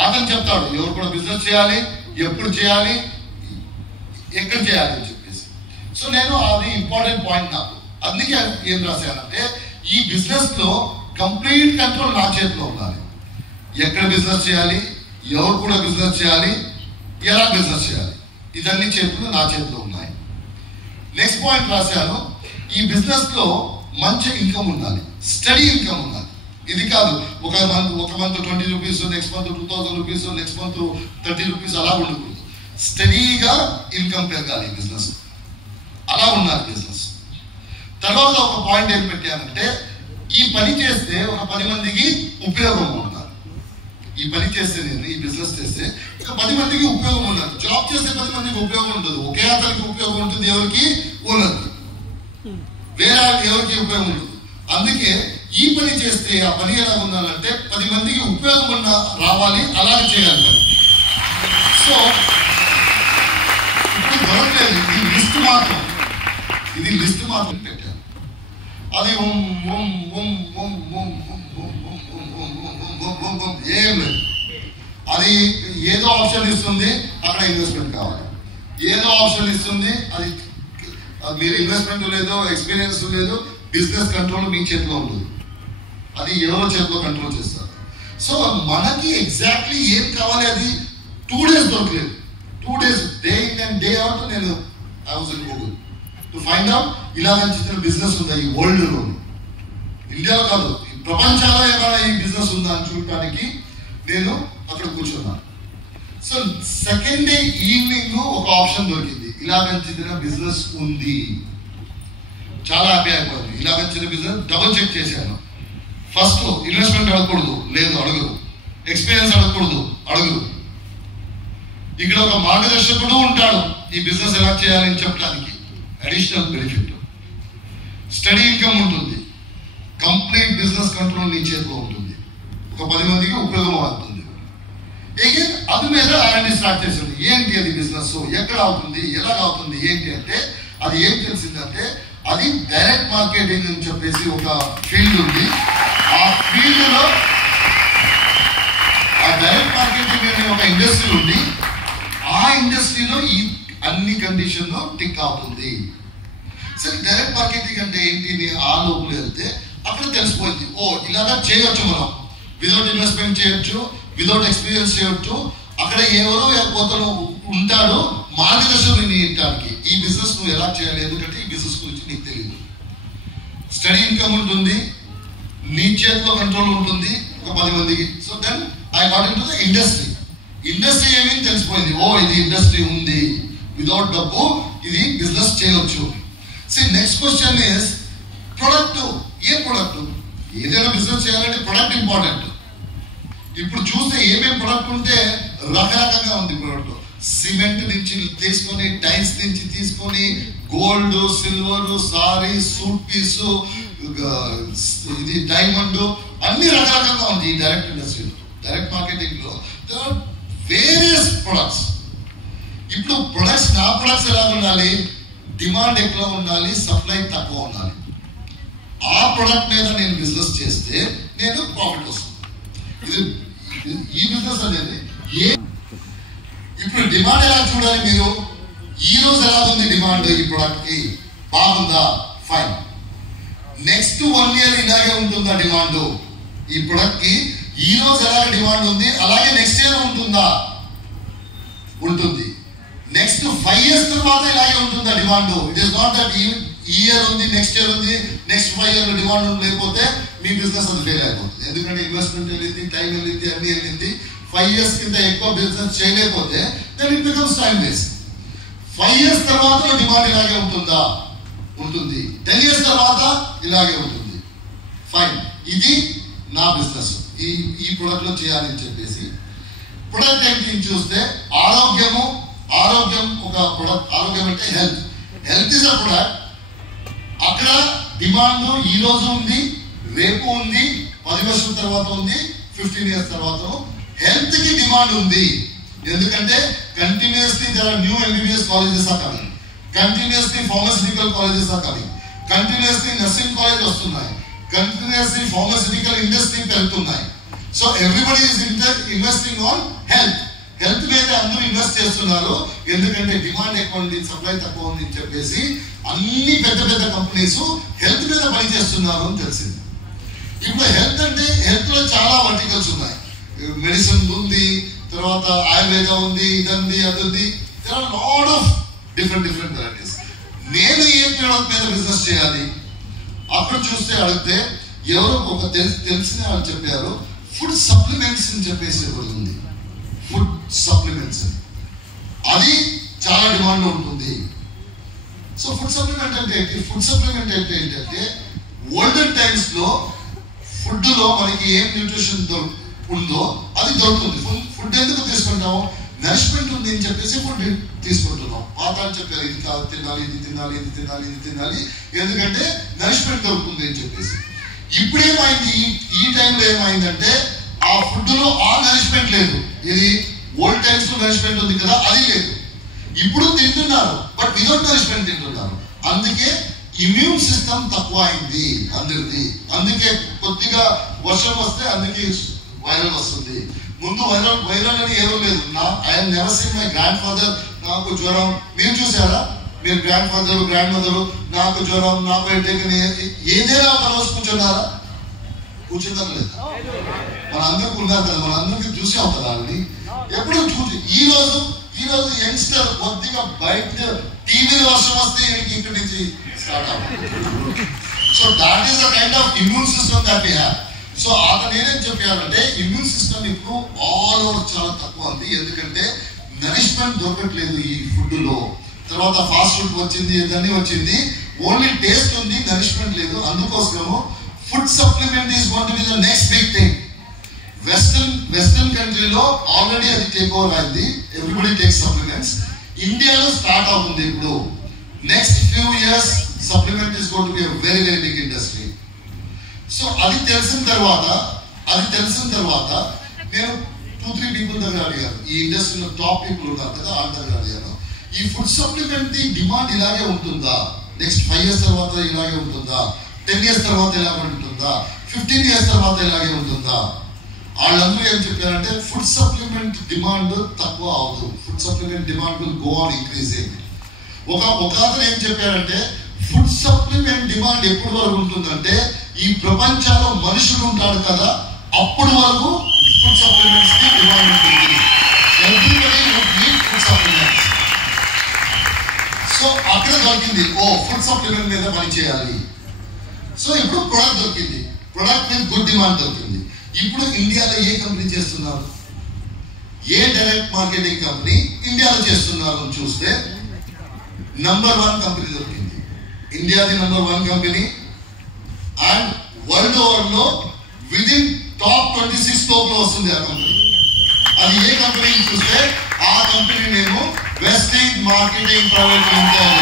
అతను చెప్తాడు ఎవరు కూడా బిజినెస్ చేయాలి, ఎప్పుడు చేయాలి, ఎక్కడ చేయాలి అని చెప్పేసి. సో నేను అది ఇంపార్టెంట్ పాయింట్ నాకు. అందుకే ఏం రాశానంటే ఈ బిజినెస్ లో కంప్లీట్ కంట్రోల్ నా చేతిలో ఉండాలి. ఎక్కడ బిజినెస్ చేయాలి, ఎవరు కూడా బిజినెస్ చేయాలి, ఎలా బిజినెస్ చేయాలి, ఇదన్నీ చేతులు నా చేతిలో ఉన్నాయి. నెక్స్ట్ పాయింట్ రాశాను, ఈ బిజినెస్ లో మంచి ఇన్కమ్ ఉండాలి, స్టడీ ఇన్కమ్ ఉండాలి. ఇది కాదు ఒక month 20 rupees, next month 2000 rupees, next month 30 rupees అలా ఉండకూడదు. స్టడీగా ఇన్కమ్ పెరగాలి బిజినెస్, అలా ఉండాలి బిజినెస్. తర్వాత ఒక పాయింట్ ఏం పెట్టానంటే ఈ పని చేస్తే ఒక 10 మందికి ఉపయోగం ఉండాలి. ఈ పని చేస్తే నేను ఈ బిజినెస్ చేస్తే ఒక 10 మందికి ఉపయోగం ఉండాలి. జాబ్ చేస్తే 10 మందికి ఉపయోగం ఉండదు, ఒకే అతనికి ఉపయోగం ఉంటుంది, ఎవరికి ఉండదు, వేరే ఎవరికి ఉపయోగం ఉండదు. అందుకే ఈ పని చేస్తే ఆ పని ఎలా ఉండాలంటే 10 మందికి ఉపయోగం రావాలి, అలాగే చేయాలి పని. సో ఇప్పుడు దొరకలేదు, ఇది లిస్ట్ మాత్రం పెట్టాను. అది ఏం లేదు. అది ఏదో ఆప్షన్ ఇస్తుంది, అక్కడ ఇన్వెస్ట్మెంట్ కావాలి. ఏదో ఆప్షన్ ఇస్తుంది, అది మీరు ఇన్వెస్ట్మెంట్ లేదు, ఎక్స్పీరియన్స్ లేదు, బిజినెస్ కంట్రోల్ మీ చేతిలో ఉంటుంది, అది ఎవరో చేతిలో కంట్రోల్ చేస్తారు. సో మనకి ఎగ్జాక్ట్లీ ఏం కావాలి అది 2 days దొరకలేదు. 2 days day in and day out నేను I was in Google to find out ఇలాగ చిన్న బిజినెస్ ఉందా ఈ వరల్డ్ లో, ఇండియాలో కాదు ప్రపంచంలో ఏమైనా ఈ బిజినెస్ ఉందా అని చూడటానికి నేను అక్కడ కూర్చున్నాను. సో సెకండ్ డే ఈవినింగ్ ఒక ఆప్షన్ దొరికింది, ఇలాగ చిన్న బిజినెస్ ఉంది. చాలా హ్యాపీ అయిపోయింది. ఇలాగ చిన్న బిజినెస్ డబుల్ చెక్ చేశాను. ఫస్ట్ ఇన్వెస్ట్మెంట్ అడగకూడదు, లేదు అడుగురు. ఎక్స్పీరియన్స్ అడగకూడదు, అడుగురు. ఇక్కడ ఒక మార్గదర్శకుడు ఉంటాడు ఈ బిజినెస్ ఎలా చేయాలని చెప్పడానికి. అడిషనల్ బెనిఫిట్, స్టడీ ఇన్కమ్ ఉంటుంది, కంప్లీట్ బిజినెస్ కంట్రోల్ నీ చేతిలో ఉంటుంది, ఒక 10 మందికి ఉపయోగం అవుతుంది. అగైన్ అది మీద R&D స్టార్ట్ చేసింది. ఏంటి అది బిజినెస్, ఎక్కడ అవుతుంది, ఎలా అవుతుంది ఏంటి అంటే అది ఏం తెలిసిందంటే అది డైరెక్ట్ మార్కెటింగ్ అని చెప్పేసి ఒక ఫీల్డ్ ఉంది. ఆ ఫీల్డ్ లో ఆ డైరెక్ట్ మార్కెటింగ్ అనే ఒక ఇండస్ట్రీ ఉంది. ఆ ఇండస్ట్రీలో ఈ అన్ని కండిషన్ టిక్ అవుతుంది. సరే డైరెక్ట్ మార్కెటింగ్ అంటే ఏంటి, ఆ లోపల వెళ్తే అక్కడ తెలిసిపోయింది, ఇలాగా చేయొచ్చు, మనం వితౌట్ ఇన్వెస్ట్మెంట్ చేయొచ్చు, వితౌట్ ఎక్స్పీరియన్స్ చేయొచ్చు. అక్కడ ఎవరో ఒకరు ఉంటాడు మార్గదర్శకుడు నీటానికి, ఈ బిజినెస్ నువ్వు ఎలా చేయాలి, ఎందుకంటే ఈ బిజినెస్ గురించి నీకు తెలియదు. స్టడీ ఇన్కమ్ ఉంటుంది, నీ చేతిలో కంట్రోల్ ఉంటుంది ఒక 10 మందికి. So then I got in to the industry. Industry ఏమేమి తెలిసిపోయింది, ఇది ఇండస్ట్రీ ఉంది, వితౌట్ డబ్బు ఇది బిజినెస్ చేయవచ్చు. Next question is product. ఏ ప్రొడక్ట్, ఏదైనా బిజినెస్ చేయాలంటే ప్రొడక్ట్ ఇంపార్టెంట్. ఇప్పుడు చూస్తే ఏమేమి ప్రొడక్ట్ ఉంటే రకరకంగా ఉంది ప్రొడక్ట్. సిమెంట్ నుంచి తీసుకొని, టైల్స్ నుంచి తీసుకొని, గోల్డ్, సిల్వర్, సారీ, సూట్ పీసు, ఇది డైమండ్, అన్ని రకరకంగా ఉంది ఈ డైరెక్ట్ ఇండస్ట్రీలో. డైరెక్ట్ మార్కెటింగ్ లో దేర్ ఆర్ వేరియస్ ప్రొడక్ట్స్. ఇప్పుడు ప్రొడక్ట్స్, నా ప్రొడక్ట్స్ ఎలా ఉండాలి, డిమాండ్ ఎక్కువ ఉండాలి, సప్లై తక్కువ ఉండాలి. ఆ ప్రొడక్ట్ మీద నేను బిజినెస్ చేస్తే నేను ప్రాఫిట్ వస్తుంది. ఇది ఈ బిజినెస్ అనేది ఇప్పుడు డిమాండ్ ఎలా చూడాలి మీరు, ఈ రోజు ఎలా ఉంది డిమాండ్, ఈ ప్రొడక్ట్ కి బాగుందా, ఫైన్. నెక్స్ట్ 1 year ఇలాగే ఉంటుందా డిమాండ్, ఈ ప్రొడక్ట్ కి ఈ రోజు ఎలాగ డిమాండ్ ఉంది అలాగే నెక్స్ట్ ఇయర్ ఉంటుందా, ఉంటుంది. నెక్స్ట్ 5 years తర్వాత ఇలాగే ఉంటుందా demand. It is not that ఈ ఇయర్ ఉంది, నెక్స్ట్ ఇయర్ ఉంది, నెక్స్ట్ 5 years డిమాండ్ లేకపోతే మీ బిజినెస్ అది ఫెయిల్ అయిపోతుంది. ఎందుకంటే ఇన్వెస్ట్మెంట్ వెళ్ళింది, టైం వెళ్ళింది, అన్ని వెళ్ళింది. 5 years కింద ఎక్కువ బిజినెస్ చేయలేకపోతే then it becomes time waste. 5 years తర్వాత డిమాండ్ ఇలాగే ఉంటుందా, ఉంటుంది. 10 years తర్వాత ఇలాగే ఉంటుంది, ఫైన్. ఇది నా బిజినెస్, ఈ ప్రొడక్ట్ లో చేయాలని చెప్పేసి ప్రొడక్ట్ ఏంటి చూస్తే ఆరోగ్యం ఒక ప్రొడక్ట్. ఆరోగ్యం అంటే హెల్త్ ఇస్ అ ప్రొడక్ట్. అక్కడ డిమాండ్ ఈ రోజు ఉంది, రేపు ఉంది, 10 years తర్వాత ఉంది, 15 years తర్వాత హెల్త్ కి డిమాండ్ ఉంది. ఎందుకంటే continuously there are new MBBS colleges are coming, continuously pharmaceutical colleges are coming, continuously nursing college వస్తున్నాయి, కంటిన్యూస్లీ ఫార్మస్యూటికల్ ఇండస్ట్రీ పెరుగుతున్నాయి. So everybody is investing on health మీద అందరూ ఇన్వెస్ట్ చేస్తున్నారు. ఎందుకంటే డిమాండ్ ఎక్కువ ఉంది, సప్లై తక్కువ ఉంది అని చెప్పేసి అన్ని పెద్ద పెద్ద కంపెనీస్ హెల్త్ మీద పనిచేస్తున్నారు అని తెలిసింది. ఇప్పుడు హెల్త్ అంటే హెల్త్ లో చాలా వర్టికల్స్ ఉన్నాయి. మెడిసిన్ ఉంది, తర్వాత ఆయుర్వేద ఉంది, ఇదంది, అది ఉంది. There are lot of different varieties. నేను ఏ ప్రోడక్ట్ మీద బిజినెస్ చేయాలి, అక్కడ చూస్తే అడిగితే ఎవరో ఒక తెలిసిన వాళ్ళు చెప్పారు, ఫుడ్ సప్లిమెంట్స్ అని చెప్పేసి ఒకటి ఉంది. ఫుడ్ సప్లిమెంట్స్ అది చాలా డిమాండ్ ఉంటుంది. సో ఫుడ్ సప్లిమెంట్ అంటే ఏంటి, ఫుడ్ సప్లిమెంట్ అంటే ఏంటంటే ఓల్డెన్ టైమ్స్ లో ఫుడ్ లో మనకి ఏం న్యూట్రిషన్ ఉందో అది దొరుకుతుంది. ఫుడ్ ఎందుకు తీసుకుంటాము, నరిష్మెంట్ ఉంది అని చెప్పేసి ఫుడ్ తీసుకుంటున్నాం. పాతాలు చెప్పారు ఇది కాదు తినాలి, ఇది తినాలి, ఇది తినాలి, ఇది తినాలి, ఎందుకంటే నరిష్మెంట్ దొరుకుతుంది అని చెప్పేసి. ఇప్పుడు ఏమైంది, ఈ టైంలో ఏమైందంటే ఆ ఫుడ్ లో ఆ నరిష్మెంట్ లేదు. ఇది ఓల్డ్ టైమ్స్ లో నరిష్మెంట్ ఉంది కదా, అది లేదు. ఇప్పుడు తింటున్నారు బట్ వితౌట్ నరిష్మెంట్ తింటున్నారు. అందుకే ఇమ్యూన్ సిస్టమ్ తక్కువ అయింది అందరిది. అందుకే కొద్దిగా వర్షం వస్తే అందుకే వైరల్ వస్తుంది. ముందు వైరల్ అని ఏమో లేదు. I have never seen my grand father నాకు జ్వరం, మీరు చూసారా, మీరు గ్రాండ్ ఫాదర్ గ్రాండ్ మదర్ నాకు జ్వరం, నాకు హెడేక్, ఏదైనా ఒక రోజు కూర్చున్నారా, కూర్చున్నారు లేదా, మన అందరికి ఉన్నారు కదా, మన అందరికి చూసే అవుతారా అండి, ఎప్పుడు చూసి. ఈ రోజు యంగ్స్టర్ కొద్దిగా బయట టీవీలో వర్షం వస్తే ఇక్కడి నుంచి స్టార్ట్ అవుతుంది. So that is the kind of immune system that we have. So అతను ఏమేం చెప్పారంటే ఇమ్యూన్ సిస్టమ్ ఇప్పుడు ఆల్ ఓవర్ చాలా తక్కువ ఉంది. ఎందుకంటే నరిష్మెంట్ దొరకట్లేదు ఈ ఫుడ్ లో. తర్వాత ఫాస్ట్ ఫుడ్ వచ్చింది, ఇదన్నీ వచ్చింది, ఓన్లీ టేస్ట్ ఉంది, నరిష్మెంట్ లేదు. అందుకోసము food supplement is going to be the next big thing. Western కంట్రీలో ఆల్రెడీ అది టేక్ ఓవర్ అయింది, ఎవ్రీబడి టేక్స్ సప్లిమెంట్స్. ఇండియాలో స్టార్ట్ అవుతుంది ఇప్పుడు. Next few years supplement is going to be a very very big industry. So అది తెలిసిన తర్వాత నేను 2-3 people దగ్గర అడిగాను, ఈ ఇండస్ట్రీలో టాప్ పీపుల్ ఉన్నారు కదా, వాళ్ళ దగ్గర అడిగాను, ఈ ఫుడ్ సప్లిమెంట్ ది డిమాండ్ ఇలాగే ఉంటుందా, నెక్స్ట్ 5 years తర్వాత ఇలాగే ఉంటుందా, 10 years తర్వాత ఇలాగే ఉంటుందా, 15 years తర్వాత ఇలాగే ఉంటుందా. వాళ్ళందరూ ఏం చెప్పారంటే ఫుడ్ సప్లిమెంట్ డిమాండ్ తక్కువ అవదు, food supplement demand will go on increasing. ఒక అతను ఏం చెప్పారంటే ఫుడ్ సప్లిమెంట్ డిమాండ్ ఎప్పటి వరకు ఉంటుందంటే ఈ ప్రపంచంలో మనుషుడు ఉంటాడు కదా అప్పటి వరకు ఫుడ్ సప్లిమెంట్స్ కి డిమాండ్ ఉంటుంది. Everybody would need food supplements. So అక్కడ దొరికింది, ఫుడ్ సప్లిమెంట్ మీద పని చేయాలి. సో ఇప్పుడు ప్రొడక్ట్ దొరికింది, ప్రొడక్ట్ మీద గుడ్ డిమాండ్ దొరికింది. ఇప్పుడు ఇండియాలో ఏ కంపెనీ చేస్తున్నారు, ఏ డైరెక్ట్ మార్కెటింగ్ కంపెనీ ఇండియాలో చేస్తున్నారు అని చూస్తే నంబర్ 1 కంపెనీ దొరికింది. ఇండియాది number 1 company and world over లో విదిన్ టాప్ 26 లో వస్తుంది ఆ కంపెనీ. అది ఏ కంపెనీ చూస్తే ఆ company name Vestige marketing private limited.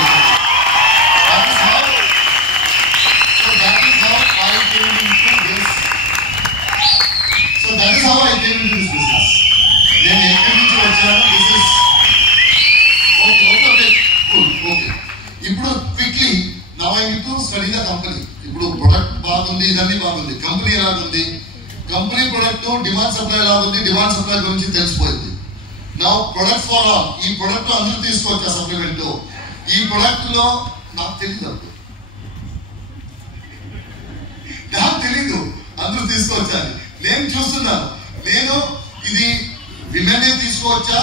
That is how I came into demand supply ఎలా ఉంది, డిమాండ్ సప్లై గురించి తెలిసిపోయింది. నా ప్రొడక్ట్ ఫర్ ఆల్, ఈ ప్రొడక్ట్ అందరూ తీసుకోవచ్చు. ఆ సప్లిమెంట్ ఈ ప్రొడక్ట్ లో నాకు తెలీదు అందరూ తీసుకోవచ్చని నేను చూస్తున్నాను. నేను ఇది విమెన్ తీసుకోవచ్చా,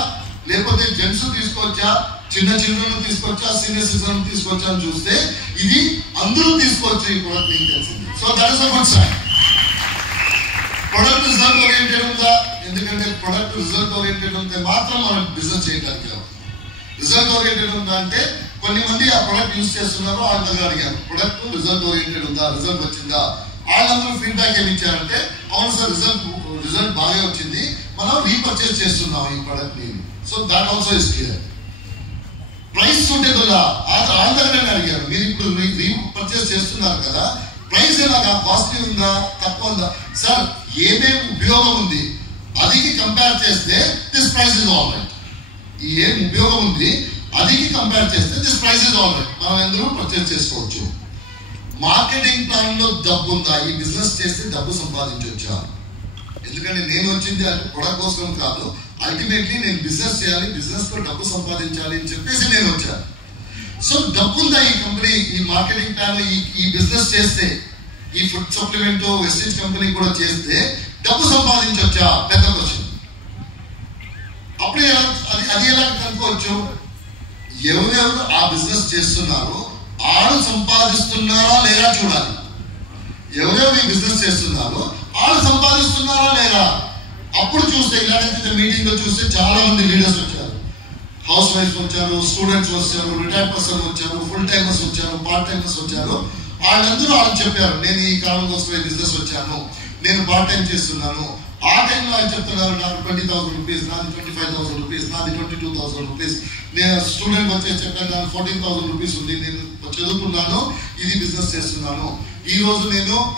లేకపోతే జెంట్స్ తీసుకోవచ్చా, చిన్న చిల్డ్రన్ తీసుకోవచ్చా, సీనియర్ సిటిజన్ తీసుకోవచ్చా అని చూస్తే ఇది అందరూ తీసుకోవచ్చు ఈ ప్రొడక్ట్ నేను తెలిసింది. So that is a good sign. Product result oriented ఉందా? ఎందుకంటే ప్రొడక్ట్ రిజల్ట్ ఓరియంటెడ్ ఉంటే మాత్రం మనం బిజినెస్ చేయడానికి. రిజల్ట్ ఓరియంటెడ్ ఉందా అంటే కొన్ని మంది ఆ ప్రొడక్ట్ యూజ్ చేస్తున్నారు, వాళ్ళ దగ్గర అడిగారు ప్రొడక్ట్ రిజల్ట్ ఓరియంటెడ్ ఉందా, రిజల్ట్ వచ్చిందా? వాళ్ళందరూ ఫీడ్బ్యాక్ ఏమి ఇచ్చారంటే అవును సార్ రిజల్ట్ బాగా వచ్చింది, మనం రీపర్చేస్ చేస్తున్నాం ఈ ప్రొడక్ట్ ని. So that also is clear. Price suitable వాళ్ళ దగ్గర అడిగారు, మీరు ఇప్పుడు రీపర్చేస్ చేస్తున్నారు కదా, ప్రైస్ ఎలాగా, కాస్ట్లీ ఉందా, తక్కువ ఉందా? సార్ ఏమేమి ఉపయోగం ఉంది అదికి కంపేర్ చేస్తే this price is all right. ఏం ఉపయోగం ఉంది అదికి కంపేర్ చేస్తే this price is all right, మనం ఎందుకు పర్చేస్ చేసుకోవచ్చు. మార్కెటింగ్ ప్లాన్ లో డబ్బు ఉందా, ఈ బిజినెస్ చేస్తే డబ్బు సంపాదించవచ్చా? ఎందుకంటే నేను వచ్చింది ప్రొడక్ట్ కోసం కాదు, అల్టిమేట్లీ నేను బిజినెస్ చేయాలి, బిజినెస్ లో డబ్బు సంపాదించాలి అని చెప్పేసి నేను వచ్చాను. సో డబ్బు ఉందా ఈ కంపెనీ, ఈ మార్కెటింగ్ ప్లాన్, ఈ బిజినెస్ చేస్తే, ఈ ఫుడ్ సప్లిమెంట్ వెస్టేజ్ కంపెనీ కూడా చేస్తే డబ్బు సంపాదించవచ్చా? పెద్ద క్వశ్చన్. అప్పుడు అది ఎలా కనుక్కోవచ్చు? ఎవరెవరు ఆ బిజినెస్ చేస్తున్నారో వాళ్ళు సంపాదిస్తున్నారా లేదా చూడాలి. ఎవరెవరు ఈ బిజినెస్ చేస్తున్నారో వాళ్ళు సంపాదిస్తున్నారా లేదా అప్పుడు చూస్తే, ఇలాంటి మీటింగ్ లో చూస్తే చాలా మంది లీడర్స్ వచ్చారు, హౌస్ వైఫ్ వచ్చారు, స్టూడెంట్స్ వచ్చారు, రిటైర్డ్ పర్సన్ వచ్చారు, ఫుల్ టైమర్స్ వచ్చారు, పార్ట్ టైమర్స్ వచ్చారు. వాళ్ళందరూ వాళ్ళు చెప్పారు నేను ఈ కారణం కోసం బిజినెస్ వచ్చాను, నేను పార్ట్ టైం చేస్తున్నాను. ఆ టైంలో ఆయన చెప్తున్నారు నాకు 20,000 రూపీస్, నాది 25,000 రూపీస్, నాది 22,000 రూపీస్. నేను స్టూడెంట్ వచ్చేసి చెప్పాను నాకు 14,000 రూపీస్ ఉంది, నేను చదువుకున్నాను, ఇది బిజినెస్ చేస్తున్నాను. ఈ రోజు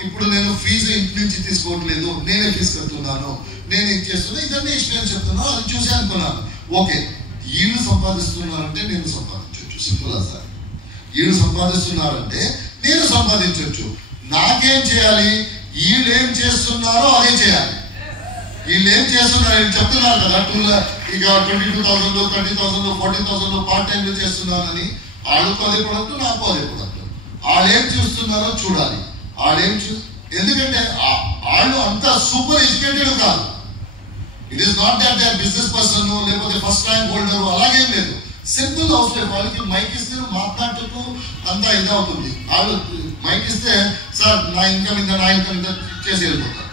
ఇప్పుడు నేను ఫీజు ఇంటి నుంచి తీసుకోవట్లేదు, నేనే ఫీజు కడుతున్నాను, నేను ఇది చేస్తున్నా, ఇదన్నీ ఎక్స్పీరియన్స్ చెప్తున్నాను. అది చూసి అనుకున్నాను ఓకే వీళ్ళు సంపాదిస్తున్నారంటే నేను సంపాదించవచ్చు. సింపుల్ సార్, వీళ్ళు సంపాదిస్తున్నారంటే నేను సంపాదించవచ్చు. నాకేం చేయాలి? వీళ్ళు ఏం చేస్తున్నారో అదే చేయాలి. వీళ్ళు ఏం చేస్తున్నారు వీళ్ళు చెప్తున్నారు కదా, ఇక 22,000 30,000 40,000 పార్ట్ టైం లో చేస్తున్నారని. వాళ్ళకు అదే ప్రొడక్ట్, నాకు అదే ప్రొడక్ట్. వాళ్ళు ఏం చూస్తున్నారో చూడాలి. ఎందుకంటే వాళ్ళు అంత సూపర్ ఎడ్యుకేటెడ్ కాదు. It is not that they are business person లేకపోతే ఫస్ట్ ర్యాంక్ హోల్డర్, అలాగేం లేదు. Simple house wife. వాళ్ళకి మైక్ ఇస్తే మాట్లాడుతూ అంతా ఇదవుతుంది. వాళ్ళు మైక్ ఇస్తే సార్ నా ఇన్కమ్ ఇంత, నా ఇన్కమ్ ఇంత చేసి వెళ్ళిపోతారు.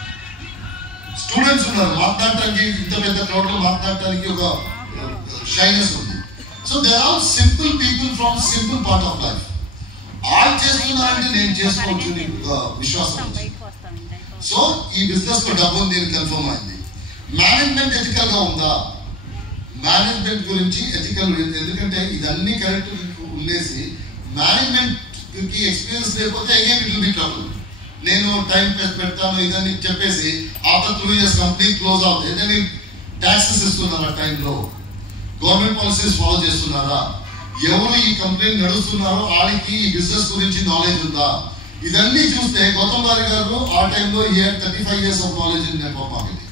స్టూడెంట్స్ ఉన్నారు, మాట్లాడటానికి ఇంత పెద్ద క్రౌడ్ లో మాట్లాడటానికి ఒక షైనెస్ ఉంది. So there are simple people from simple part of life. వాళ్ళు చేస్తున్నారంటే నేను చేసుకోవచ్చు, నీకు విశ్వాసం ఉంది. సో ఈ బిజినెస్ లో డబ్బు ఉంది అని కన్ఫర్మ్ అయింది. మేనేజ్మెంట్ ఎథికల్ గా ఉందా? మేనేజ్మెంట్ గురించి ఎథికల్, ఎందుకంటే ఇదన్నీ కరెక్ట్ ఉండేసి మేనేజ్మెంట్ కి ఎక్స్పీరియన్స్ లేకపోతే again it will be trouble. నేను టైం పెడతాను ఇదని చెప్పేసి ఆఫ్టర్ 2 years కంపెనీ క్లోజ్ అవుతుంది. ఏదైనా ట్యాక్సెస్ ఇస్తున్నారా టైంలో? గవర్నమెంట్ పాలసీస్ ఫాలో చేస్తున్నారా? ఎవరు ఈ కంపెనీ నడుస్తున్నారో వాళ్ళకి ఈ బిజినెస్ గురించి నాలెడ్జ్ ఉందా? ఇదన్నీ చూస్తే గౌతమ్ బారి గారు ఆ టైంలో 35 years of knowledge in network marketing.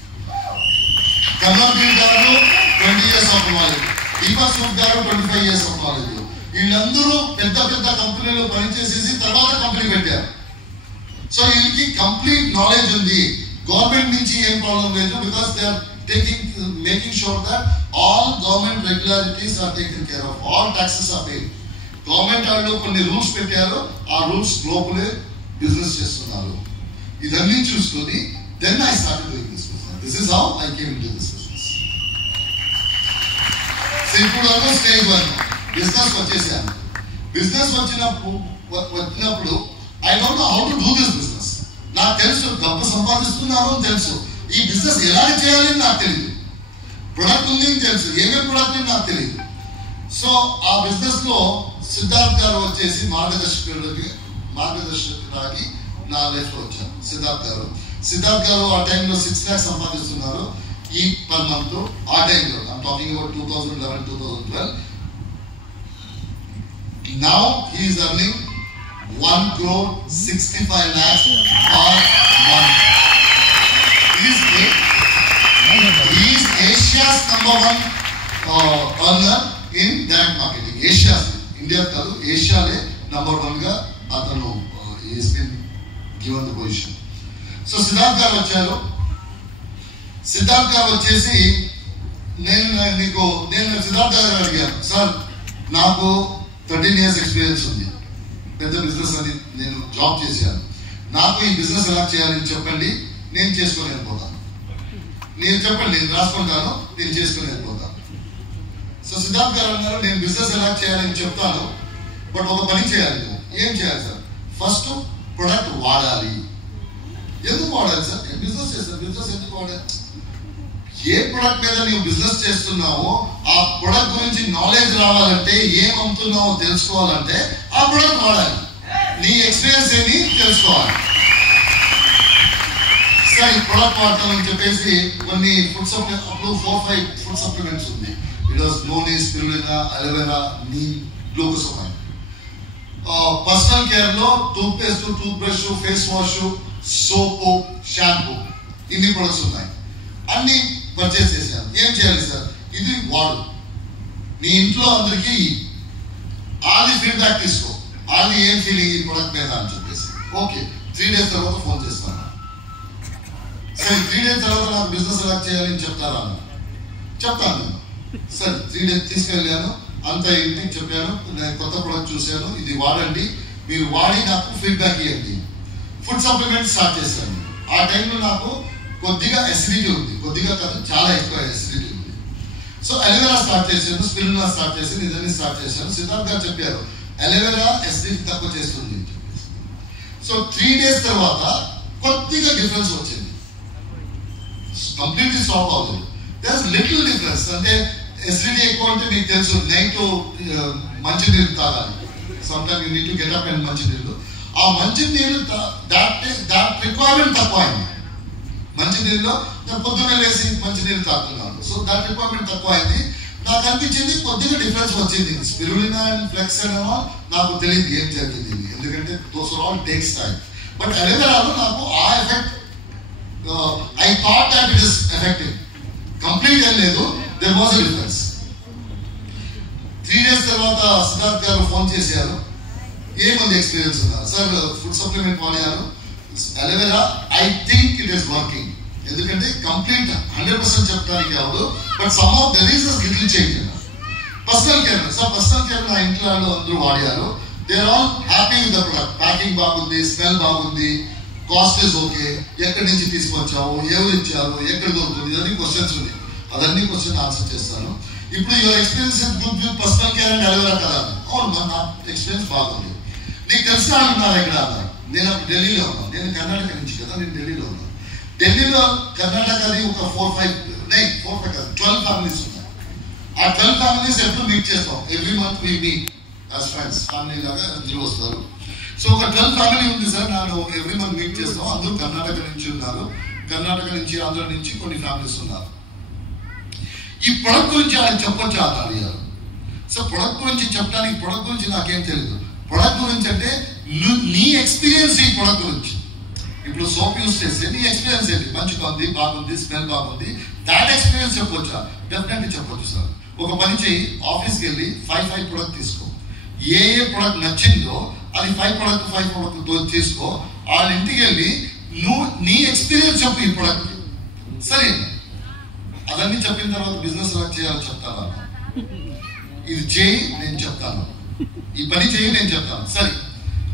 Kamardeep గారు 20 years of knowledge, Deepak Sood గారు 25 years ఆఫ్ నాలెడ్జ్. వీళ్ళందరూ పెద్ద పెద్ద కంపెనీలో పనిచేసేసి తర్వాత కంపెనీ పెట్టారు. సో వీళ్ళకి కంప్లీట్ నాలెడ్జ్ ఉంది. గవర్నమెంట్ నుంచి ఏం ప్రాబ్లం లేదు, because they are making sure that all government regularities are taken care of, all taxes are paid. Government వాళ్ళు కొన్ని రూల్స్ పెట్టారు, ఆ రూల్స్ లోపలే బిజినెస్ చేస్తున్నారు. ఇదన్నీ చూసుకొని then I started doing this business. This is how I came into this business. So ఇప్పుడు stage 1 business వచ్చేసాను. బిజినెస్ వచ్చినప్పుడు I don't know how to do this business. నాకు తెలుసు డబ్బు సంపాదిస్తున్నాను అని తెలుసు, ఈ బిజినెస్ ఎలా చేయాలి అని నాకు తెలియదు. ప్రొడక్ట్ ఉంది అని తెలుసు, ఏమేమి ప్రొడక్ట్ అని నాకు తెలియదు. సో ఆ బిజినెస్ లో సిద్ధార్థ్ గారు వచ్చేసి మార్గదర్శకుడికి నా లైఫ్ లో వచ్చారు. సిద్ధార్థ్ గారు ఆ టైంలో 6 lakhs సంపాదిస్తున్నారు ఈ పర్ మంత్. ఆ టైంలో I'm talking about 2011-2012. Now he is earning 1,65,00,000 per month. He is He is Asia's #1 earner in direct marketing. Asia, India కాదు, ఏషియాలే #1 గా అతను is been given the position. So Siddharth గారు వచ్చారు. సిద్ధార్థ్ గారు వచ్చేసి నేను సిద్ధార్థ్ గారు అడిగాను, సార్ నాకు 13 years ఎక్స్పీరియన్స్ ఉంది, పెద్ద బిజినెస్ అని నేను జాబ్ చేశాను, నాకు ఈ బిజినెస్ ఎలా చేయాలని చెప్పండి, నేను చేసుకొని వెళ్ళిపోతాను. నేను చెప్పండి, నేను రాసుకుంటాను, నేను చేసుకొని వెళ్ళిపోతాను. సో సిద్ధార్థ్ గారు అన్నారు, నేను బిజినెస్ ఎలా చేయాలని చెప్తాను, బట్ ఒక పని చేయాలి. ఏం చేయాలి సార్? ఫస్ట్ ప్రొడక్ట్ వాడాలి. ఎందుకు వాడాలి సార్? నేను బిజినెస్ చేస్తాను, బిజినెస్ ఎందుకు వాడాలి? ఏ ప్రొడక్ట్ మీద నువ్వు బిజినెస్ చేస్తున్నావో ఆ ప్రొడక్ట్ గురించి నాలెడ్జ్ రావాలంటే, ఏం అమ్ముతున్నావో తెలుసుకోవాలంటే ఆ ప్రొడక్ట్ వాడాలి. నీ ఎక్స్పీరియన్స్ ఏమి తెలుసుకోవాలి. సార్ ఈ ప్రొడక్ట్ వాడతామని చెప్పేసి కొన్ని ఫుడ్ సప్లిమెంట్, అప్పుడు 4-5 ఫుడ్ సప్లిమెంట్స్ ఉంది. It was known as spirulina, aloe vera, neem, glucosamine. Personal care లో toothpaste, toothbrush, face wash, soap, shampoo, ఇన్ని ప్రొడక్ట్స్ ఉన్నాయి. అన్ని పర్చేస్ చేశాను. ఏం చేయాలి సార్? ఇది వాడు, నీ ఇంట్లో అందరికీ ఆది ఫీడ్బ్యాక్ తీసుకో, ఆది ఏం ఫీలింగ్ ఈ ప్రొడక్ట్ మీద అని చెప్పేసి. ఓకే, 3 days తర్వాత ఫోన్ చేస్తాను. సరే 3 days తర్వాత నాకు బిజినెస్ ఎలా చేయాలని చెప్తారా? చెప్తాను నేను. సరే 3 days తీసుకెళ్ళాను, అంతా ఇంటికి చెప్పాను, నేను కొత్త ప్రొడక్ట్ చూశాను, ఇది వాడండి, మీరు వాడి నాకు ఫీడ్బ్యాక్ ఇవ్వండి. ఫుడ్ సప్లిమెంట్ స్టార్ట్ చేశాను. ఆ టైంలో నాకు కొద్దిగా ఎసిడిటీ ఉంది, కొద్దిగా కాదు చాలా ఎక్కువ ఎసిడిటీ ఉంది. సో అలోవెరా స్టార్ట్ చేశాను, స్పిరులినా స్టార్ట్ చేసి ఇదన్నీ స్టార్ట్ చేశాను. సిద్ధార్థ్ గారు చెప్పారు అలోవెరా ఎసిడిటీ తక్కువ చేస్తుంది అని చెప్పేసి. సో 3 days తర్వాత కొద్దిగా డిఫరెన్స్ వచ్చింది, కంప్లీట్లీ స్టాప్ అవ్వలేదు. There is little difference. అంటే ఎసిడిటీ ఎక్కువ అంటే మీకు తెలుసు, నైట్ మంచినీళ్ళు తాగాలి. Some time you need to get up and మంచినీళ్ళు. ఆ మంచినీళ్ళు దాట్ రిక్వైర్మెంట్ తక్కువ అయింది. మంచినీళ్ళలో నేను పొద్దున్నే లేసి మంచినీళ్ళు తాగుతున్నాను. సో దాట్ రిక్వైర్మెంట్ తక్కువ అయింది. నాకు అనిపించింది కొద్దిగా డిఫరెన్స్ వచ్చింది. స్పిరులినా అండ్ ఫ్లెక్స్ అనేమో నాకు తెలియదు ఏం జరిగింది, ఎందుకంటే those are all takes time. But అలోవెరాలో నాకు ఆ effect, I thought that it is effective. Complete ఏం లేదు, there was a difference. 3 days తర్వాత సిద్ధార్థ్ గారు ఫోన్ చేశారు, ఏముంది ఎక్స్పీరియన్స్ ఉన్నారు సార్? ఫుడ్ సప్లిమెంట్ వాడారు, aloe vera I think it is working. ఎందుకంటే కంప్లీట్ 100% చెప్పడానికి కాదు, but some of there is little change అన్నారు. Personal care sir, personal care నా ఇంట్లో అందరూ వాడారు, they are all happy with the product. Packing బాగుంది, స్మెల్ బాగుంది, కాస్ట్ ఇస్ ఓకే, ఎక్కడి నుంచి తీసుకొచ్చావు, ఎవరు ఇచ్చారు, ఎక్కడ దొరుకుతుంది, ఇవన్నీ క్వశ్చన్స్ ఉంది. అదన్నీ క్వశ్చన్ ఆన్సర్ చేస్తాను. ఇప్పుడు your experience good with personal care and aloe vera కదా? అవును, నా ఎక్స్పీరియన్స్ బాగుంది. నీకు తెలిసిన వాళ్ళు ఉన్నారు ఎక్కడ అన్నారు? నేను అప్పుడు ఢిల్లీలో ఉన్నాను, నేను కర్ణాటక నుంచి కదా, నేను ఢిల్లీలో ఉన్నాను. ఢిల్లీలో కర్ణాటకది ఒక 4-5 కాదు 12 ఫ్యామిలీస్ ఉన్నాయి. ఆ 12 ఫ్యామిలీస్ ఎప్పుడు మీట్ చేస్తాం, every month we meet as friends, family లాగా అందరూ వస్తారు. సో ఒక 12 ఫ్యామిలీ ఉంది సార్, నేను ఎవ్రీ మంత్ మీట్ చేస్తాం. అందరూ కర్ణాటక నుంచి ఉన్నారు, కర్ణాటక నుంచి, ఆంధ్ర నుంచి కొన్ని ఫ్యామిలీస్ ఉన్నారు. ఈ ప్రొడక్ట్ గురించి ఆయన చెప్పొచ్చు అని అడిగారు. సో ప్రొడక్ట్ గురించి చెప్పడానికి, ప్రొడక్ట్ గురించి నాకేం తెలియదు. ప్రొడక్ట్ గురించి అంటే నీ ఎక్స్పీరియన్స్ ఈ ప్రొడక్ట్ గురించి. ఇప్పుడు సోప్ యూస్ చేస్తే నీ ఎక్స్పీరియన్స్ ఏంటి? మంచిగా ఉంది, బాగుంది, స్మెల్ బాగుంది, దాట్ ఎక్స్పీరియన్స్ చెప్పొచ్చా? డెఫినెట్లీ చెప్పొచ్చు సార్. ఒక పని చేయి, ఆఫీస్కి వెళ్ళి 5 ప్రొడక్ట్ తీసుకో, ఏ ప్రొడక్ట్ నచ్చిందో అది 5 ప్రొడక్ట్ తీసుకో, వాళ్ళ ఇంటికి వెళ్ళి నువ్వు నీ ఎక్స్పీరియన్స్ చెప్పు ఈ ప్రొడక్ట్. సరే, అదన్నీ చెప్పిన తర్వాత బిజినెస్ ఎలా చేయాలో చెప్తాను. ఇది చేయి నేను చెప్తాను, ఈ పని చేయి నేను చెప్తాను. సరే,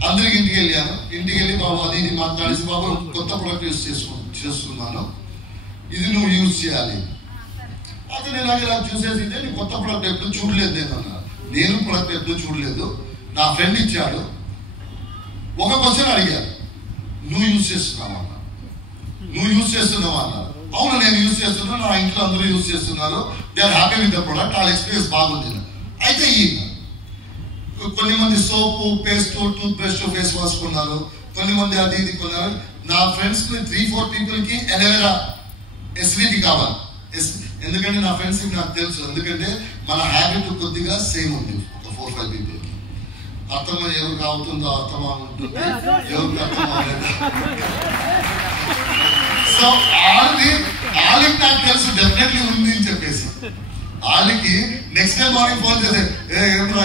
అందరికి ఇంటికి వెళ్ళాను. ఇంటికి వెళ్ళి బాబు అది ఇది మాట్లాడేసి, బాబు కొత్త ప్రొడక్ట్ యూజ్ చేసుకున్నాను, ఇది నువ్వు యూజ్ చేయాలి. అతను ఇలా చూసేసి, నేను కొత్త ప్రొడక్ట్ ఎప్పుడు చూడలేదు నేను అన్నాను. నేను ప్రొడక్ట్ ఎప్పుడు చూడలేదు, నా ఫ్రెండ్ ఇచ్చాడు. ఒక క్వశ్చన్ అడిగాను, నువ్వు యూజ్ చేస్తున్నావు అన్నా. నువ్వు యూజ్ చేస్తున్నావు అన్నారు. అవును, నేను యూజ్ చేస్తున్నాను, నా ఇంట్లో అందరూ యూజ్ చేస్తున్నారు, they are happy with the product, వాళ్ళ ఎక్స్పీరియన్స్ బాగుంది. అయితే కొన్ని మంది soap, paste, toothbrush, face wash కొన్నారు, కొన్ని మంది అది ఇది కొన్నారు. నా ఫ్రెండ్స్ 3-4 పీపుల్కి అలోవెరా ఎసిడిటీ కావాలి. ఎందుకంటే నా ఫ్రెండ్స్ నాకు తెలుసు, ఎందుకంటే మన హ్యాబిట్ కొద్దిగా సేమ్ ఉంది. ఒక 4-5 పీపుల్కి అర్థం ఎవరికి అవుతుందో అర్థం ఉంటుంది, ఎవరికి అర్థం అవ్వలేదు. సో వాళ్ళకి నాకు తెలుసు డెఫినెట్లీ ఉంది అని చెప్పేసి. వాళ్ళకి నెక్స్ట్ డే మార్నింగ్ ఫోన్ చేసే ఏమరా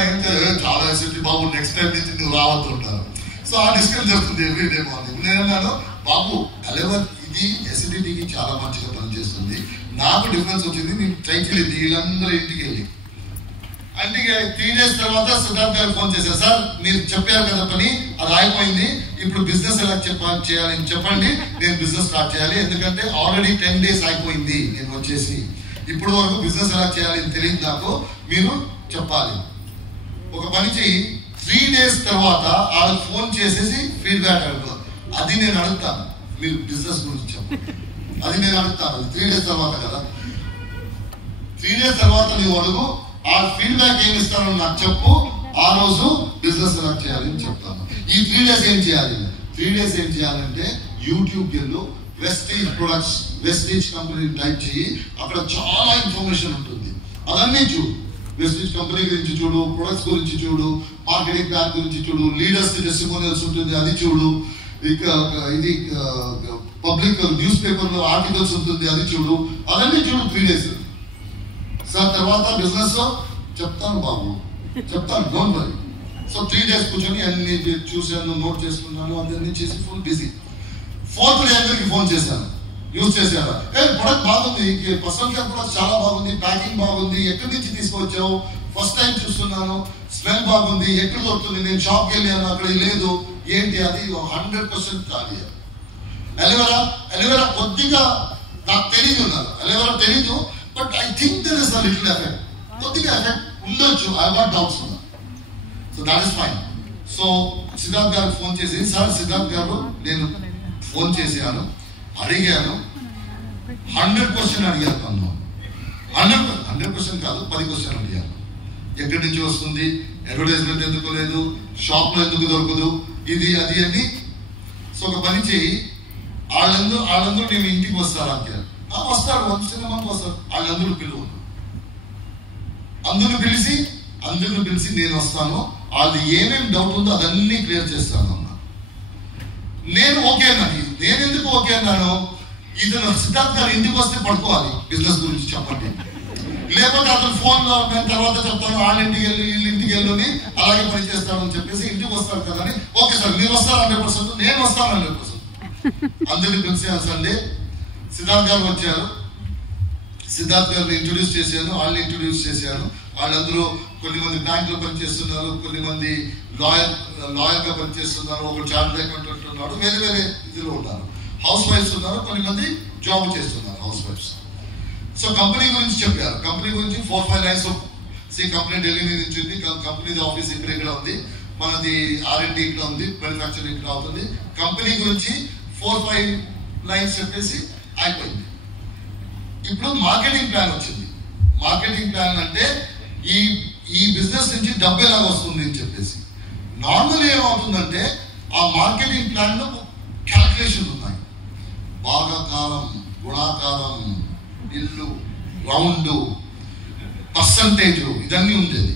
చాలా ఎసిడిటీ బాబు, నెక్స్ట్ టైం నుంచి నువ్వు రావద్దు ఉంటారు. సో ఆ డిస్కస్ జరుగుతుంది ఎవ్రీ డే మార్నింగ్. నేను అన్నాను బాబు అలెవర్ ఇది ఎసిడిటీకి చాలా మంచిగా పనిచేస్తుంది. నాకు డిఫరెన్స్ వచ్చింది, నేను ట్రైకి వెళ్ళింది వీళ్ళందరూ ఇంటికి వెళ్ళి. అంటే 3 days తర్వాత సిద్ధార్థ్ గారు ఫోన్ చేశారు, సార్ మీరు చెప్పారు కదా పని అది అయిపోయింది, ఇప్పుడు బిజినెస్ ఎలా చేయాలి చెప్పండి, నేను బిజినెస్ స్టార్ట్ చేయాలి. ఎందుకంటే ఆల్రెడీ 10 days అయిపోయింది నేను వచ్చేసి, ఇప్పుడు వరకు బిజినెస్ ఎలా చేయాలి అని తెలియదు నాకు, మీరు చెప్పాలి. ఒక పని చెయ్యి, 3 days తర్వాత వాళ్ళకి ఫోన్ చేసేసి ఫీడ్బ్యాక్ అడుగుతాను. అది నేను అడుగుతాను, మీరు బిజినెస్ గురించి చెప్పండి. అది నేను అడుగుతాను. 3 days తర్వాత కదా, 3 days తర్వాత నువ్వు అడుగు, ఆ ఫీడ్బ్యాక్ ఏమి ఇస్తానో నాకు చెప్పు, ఆ రోజు బిజినెస్ ఎలా చేయాలి అని చెప్తాను. ఈ 3 days ఏం చేయాలి? 3 days ఏం చేయాలంటే యూట్యూబ్ వెళ్ళు, Vestige products, Vestige company type చేయి, అక్కడ చాలా ఇన్ఫర్మేషన్ ఉంటుంది, అదన్నీ చూడు. వెస్టీజ్ కంపెనీ గురించి చూడు, ప్రొడక్ట్స్ గురించి చూడు, మార్కెటింగ్ ప్లాన్ గురించి చూడు, లీడర్స్ టెస్టిమోనియల్స్ ఉంటుంది అది చూడు, ఇక ఇది పబ్లిక్ న్యూస్ పేపర్ లో ఆర్టికల్స్ ఉంటుంది అది చూడు, అవన్నీ చూడు 3 days. సార్ తర్వాత బిజినెస్ చెప్తాను బాబు, చెప్తాను డోంట్ వరీ. సో 3 days కూర్చొని అన్ని చూశాను, నోట్ చేసుకున్నాను, అన్ని చేసి ఫుల్ బిజీ. 4th day అందరికి ఫోన్ చేశాను, యూజ్ చేశారా, ప్రొడక్ట్ బాగుంది, పర్సనల్ కేర్ ప్రొడక్ట్ చాలా బాగుంది, ప్యాకింగ్ బాగుంది, ఎక్కడి నుంచి తీసుకొచ్చావు, ఫస్ట్ టైం చూస్తున్నాను, స్మెల్ బాగుంది, ఎక్కడ దొరుకుతుంది, నేను షాప్కి వెళ్ళాను అక్కడ లేదు, ఏంటి అది 100% ఖాళీ. అలోవెరా కొద్దిగా నాకు తెలియదు, నాకు అలోవెరా తెలీదు, but I think there is a little effect, కొద్దిగా ఎఫెక్ట్ ఉండొచ్చు, ఐ వాట్ డౌట్స్ ఉన్నా. So that is fine. So Siddharth గారికి ఫోన్ చేసి, సార్ సిద్ధార్థ్ గారు నేను ఫోన్ చేశాను, అడిగాను, 100% అడిగాను నన్ను, 100% కాదు 10% అడిగాను. ఎక్కడి నుంచి వస్తుంది, అడ్వర్టైజ్మెంట్ ఎందుకు లేదు, షాప్ లో ఎందుకు దొరకదు, ఇది అది అని. సో ఒక పని చేయి, వాళ్ళందరూ నేను ఇంటికి వస్తారా అంటే, వస్తారు, వచ్చిన మంది వస్తారు, వాళ్ళందరూ పిలువు, అందరూ పిలిచి నేను వస్తాను, వాళ్ళు ఏమేమి డౌట్ ఉందో అదన్నీ క్లియర్ చేస్తాను అన్నా. నేను ఓకే అన్నాను. నేను ఎందుకు ఓకే అన్నాను, ఇతను సిద్ధార్థ్ గారు ఇంటికి వస్తే పడుకోవాలి, బిజినెస్ గురించి చెప్పండి, లేకపోతే అతను ఫోన్ లో నేను తర్వాత చెప్తాను, వాళ్ళ ఇంటికి వెళ్ళి వీళ్ళ ఇంటికి వెళ్ళి అలాగే పని చేస్తాను అని చెప్పేసి ఇంటికి వస్తారు కదా అని. ఓకే సార్ మీరు వస్తారు 100%, నేను వస్తాను 100%. అందరినీ పిలిచాను. సండే సిద్ధార్థ్ గారు వచ్చారు, సిద్ధార్థ్ గారిని ఇంట్రొడ్యూస్ చేశాను, వాళ్ళని ఇంట్రొడ్యూస్ చేశాను. వాళ్ళందరూ కొన్ని మంది బ్యాంక్ లో పనిచేస్తున్నారు, కొన్ని మంది లాయర్ గా పనిచేస్తున్నారు, ఒక చార్టర్డ్ అకౌంటెంట్ ఉన్నాడు, వేరే వేరే ఇదిలో ఉన్నారు, హౌస్ వైఫ్స్ ఉన్నారు, కొన్ని మంది జాబ్ చేస్తున్నారు హౌస్ వైఫ్స్. సో కంపెనీ గురించి చెప్పారు, కంపెనీ గురించి 4-5 lines కంపెనీ ఢిల్లీ నుంచి ఉంది, కంపెనీ ఆఫీస్ ఇక్కడ ఉంది, మనది R&D ఇక్కడ ఉంది, మ్యానుఫ్యాక్చరింగ్ ఇక్కడ అవుతుంది. కంపెనీ గురించి 4-5 lines చెప్పేసి అయిపోయింది. ఇప్పుడు మార్కెటింగ్ ప్లాన్ వచ్చింది. మార్కెటింగ్ ప్లాన్ అంటే ఈ బిజినెస్ నుంచి డబ్బు ఎలాగ వస్తుంది అని చెప్పేసి. నార్మల్ ఏమవుతుందంటే ఆ మార్కెటింగ్ ప్లాన్ లో క్యాల్కులేషన్ ఉన్నాయి, భాగాకారం, గుణాకారం, ఇల్లు, రౌండ్, పర్సంటేజ్, ఇదన్నీ ఉండేది.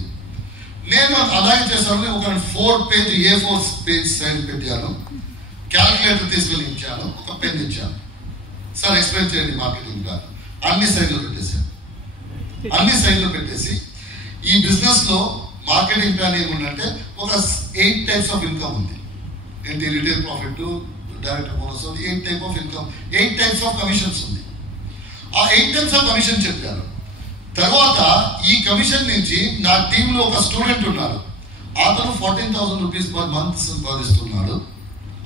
నేను అలాగే చేశాను. ఒక 4 page A4 పేజ్ సైడ్ పెట్టాను, క్యాల్కులేటర్ తీసుకొని ఇచ్చాను, ఒక పెన్ ఇచ్చాను, సార్ ఎక్స్ప్లెయిన్ చేయండి మార్కెటింగ్ ప్లాన్. అన్ని సైడ్లో పెట్టేసి ఈ బిజినెస్ లో మార్కెటింగ్ ప్లాన్ ఏముందంటే ఒక 8 types ఆఫ్ ఇన్కమ్ ఉంది. ఏంటి, retail profit, direct bonus, 8 types of income, 8 types of commissions ఉంది. ఆ 8 types ఆఫ్ కమిషన్ చెప్పారు. తర్వాత ఈ కమిషన్ నుంచి నా టీంలో ఒక స్టూడెంట్ ఉన్నారు, అతను 14,000 rupees per month సంపాదిస్తున్నాడు.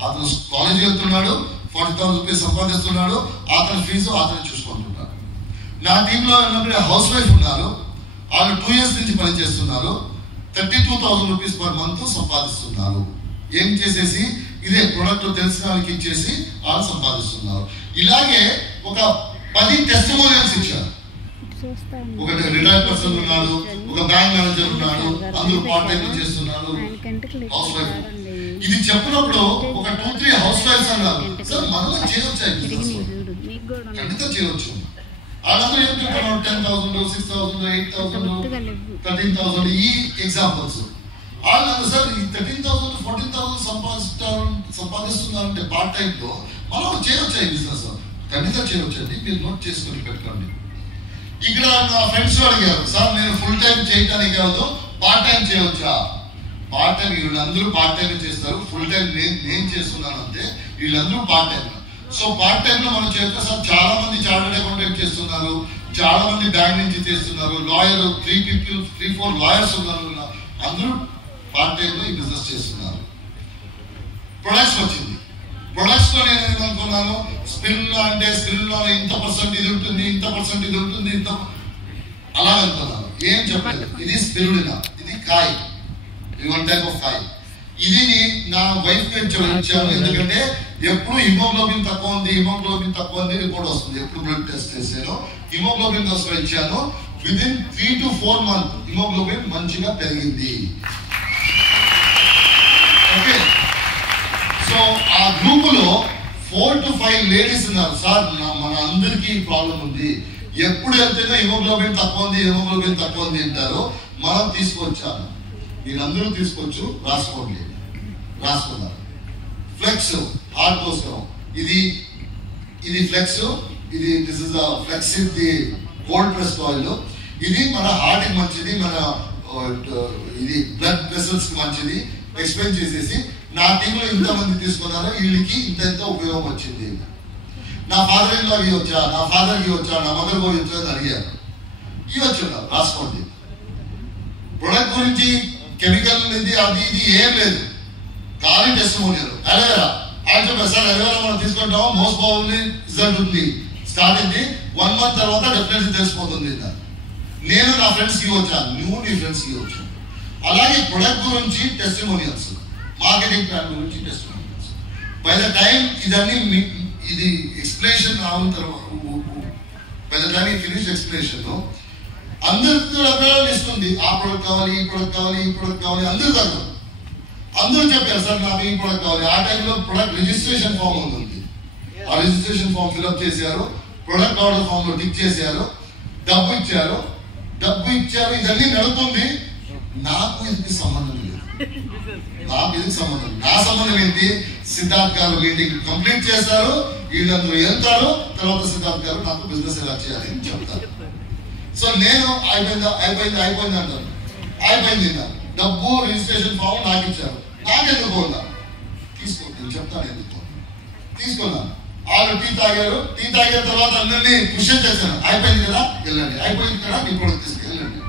అతను కాలేజీ వెళ్తున్నాడు, 40,000 rupees సంపాదిస్తున్నాడు, అతని ఫీజు అతను చూసుకుంటున్నాడు. నా టీంలో ఏంటంటే హౌస్ వైఫ్ ఉన్నారు, వాళ్ళు 2 years నుంచి పనిచేస్తున్నారు, 32,000 rupees per month సంపాదిస్తున్నారు. ఏం చేసేసి ఇదే ప్రొడక్ట్ తెలిసిన వాళ్ళకి ఇచ్చేసి వాళ్ళు సంపాదిస్తున్నారు. ఇలాగే ఒక 10 టెస్టిమోనియల్స్ ఇచ్చారు. ఒక రిటైర్డ్ పర్సన్ ఉన్నాడు, ఒక బ్యాంక్ మేనేజర్ ఉన్నాడు, అందరూ పార్ట్ టైం చేస్తున్నారు, హౌస్ వైఫ్. ఇది చెప్పినప్పుడు ఒక 2-3 హౌస్ వైఫ్స్ అన్నారు, సార్ మనం చేయవచ్చు, ఖండితంగా చేయవచ్చు. వాళ్ళందరూ ఏం చెప్తున్నారు, 10,000, 6,000, 8,000, 13,000 ఈ ఎగ్జాంపుల్స్. వాళ్ళందరూ సార్ ఈ 13,000, 14,000 సంపాదిస్తున్నారంటే పార్ట్ టైం లో మనం చేయవచ్చు ఈ బిజినెస్. ఖండిత చేయవచ్చండి, మీరు నోట్ చేసుకొని పెట్టుకోండి. ఇక్కడ నా ఫ్రెండ్స్ అడిగారు, సార్ నేను ఫుల్ టైం చేయటానికి కాదు పార్ట్ టైం చేయవచ్చా? పార్ట్ టైం వీళ్ళందరూ పార్ట్ టైం చేస్తారు, ఫుల్ టైం నేను చేస్తున్నాను అంతే, వీళ్ళందరూ part time. So part time లో మనం చేయొచ్చు సార్. చాలా మంది చార్టర్డ్ అకౌంటెంట్ చేస్తున్నారు, చాలా మంది బ్యాంక్ నుంచి చేస్తున్నారు, లాయర్ 3-4 లాయర్స్ ఉన్నారు, అందరూ పార్ట్ టైం లో ఈ బిజినెస్ చేస్తున్నారు. ప్రొడక్ట్స్ వచ్చింది. ప్రొడక్ట్స్ లో నేను ఏమనుకున్నాను, స్పిన్ లో అంటే స్పిన్ లో ఇంత పర్సెంట్ ఇది ఉంటుంది, ఇంత పర్సెంట్ ఇది ఉంటుంది, ఇంత అలా అనుకున్నాను. ఏం చెప్పలేదు. ఇది స్పిరుడినా, ఇది కాయ్, ఇది 1 టైప్ ఆఫ్ కాయ్. ఇది నా వైఫ్ ఇచ్చాను. ఎందుకంటే ఎప్పుడు హిమోగ్లోబిన్ తక్కువ ఉంది రిపోర్ట్ వస్తుంది. ఎప్పుడు బ్లడ్ టెస్ట్ చేశాను, హిమోగ్లోబిన్ కోసం ఇచ్చాను. విదిన్ 3 to 4 months హిమోగ్లోబిన్ మంచిగా పెరిగింది. ఓకే, సో ఆ గ్రూప్ లో 4 to 5 లేడీస్ ఉన్నారు. సార్ మన అందరికీ ప్రాబ్లం ఉంది, ఎప్పుడు వెళ్తేనే హిమోగ్లోబిన్ తక్కువ ఉంది అంటారు. మనం తీసుకొచ్చాను, మీరందరూ తీసుకోవచ్చు, రాసుకున్నారు. ఫ్లెక్స్ హార్ట్ కోసం, ఇది flax, this is flax the cold pressed oil. ఇది మన హార్ట్ కి మంచిది, మన ఇది బ్లడ్ వెసల్స్ కి మంచిది. ఎక్స్ప్లెయిన్ చేసేసి నా టీంలో ఇంతమంది తీసుకున్నారు, వీళ్ళకి ఇంత ఉపయోగం వచ్చింది. నా ఫాదర్ ఇన్ లా ఇవ్వచ్చా, నా ఫాదర్ కి ఇవ్వచ్చా, నా మదర్ కి ఇవ్వచ్చా అని అడిగారు. ఇవ్వచ్చు, రాసుకోండి. ప్రొడక్ట్ గురించి కెమికల్ ఇది ఏం లేదు, ఖాళీ టెస్టిమోనియల్. అలోవెరా ఆయన చెప్పారు, సార్ అలోవెరా మనం తీసుకుంటాము, మోస్ట్ ప్రాబబ్లీ రిజల్ట్ ఉంది, స్టార్ట్ అయింది, 1 month తర్వాత డెఫినెట్లీ తెలిసిపోతుంది. నేను నా ఫ్రెండ్స్ కి ఇవ్వచ్చాను, నువ్వు నీ ఫ్రెండ్స్ కి ఇవ్వచ్చు. అలాగే ప్రొడక్ట్ గురించి టెస్టిమోనియల్స్, మార్కెటింగ్ ప్లాన్ గురించి టెస్టిమోనియల్స్. బై ద టైం ఇదన్నీ ఇది ఎక్స్ప్లెనేషన్ రావడం తర్వాత, by the time finish explanation అందరితో రకాలు ఇస్తుంది. ఆ ప్రొడక్ట్ కావాలి, ఈ ప్రొడక్ట్ కావాలి, అందరూ తగ్గదు. అందరూ చెప్పారు, సార్ నాకు ఈ ప్రొడక్ట్ కావాలి. ఆ టైంలో ప్రొడక్ట్ రిజిస్ట్రేషన్ ఫామ్ ఉంటుంది, ఆ రిజిస్ట్రేషన్ ఫామ్ ఫిల్అప్ చేశారు, ప్రొడక్ట్ ఆర్డర్ ఫామ్ లో టిక్ చేశారు, డబ్బు ఇచ్చారు. ఇదన్నీ నడుతుంది. నాకు ఇది సంబంధం లేదు, నా సంబంధం ఏంటి? సిద్ధార్థ్ గారు మీటింగ్ కంప్లీట్ చేస్తారు, వీళ్ళందరూ వెళ్తారు, తర్వాత సిద్ధార్థ్ గారు నాకు బిజినెస్ ఎలా చేయాలి అని చెప్తారు. సో నేను అయిపోయింది అంటారు. అయిపోయింది, డబ్బు రిజిస్ట్రేషన్ ఫామ్ నాకు ఇచ్చారు, నాకెందుకు పోదా? తీసుకోండి, నేను చెప్తాను ఎందుకు తీసుకున్నాను. వాళ్ళు టీ తాగారు తర్వాత అందరినీ పుష్ చేశాను. అయిపోయింది కదా వెళ్ళండి, అయిపోయింది కదా నీ ప్రొడక్ట్ తీసుకెళ్ళండి.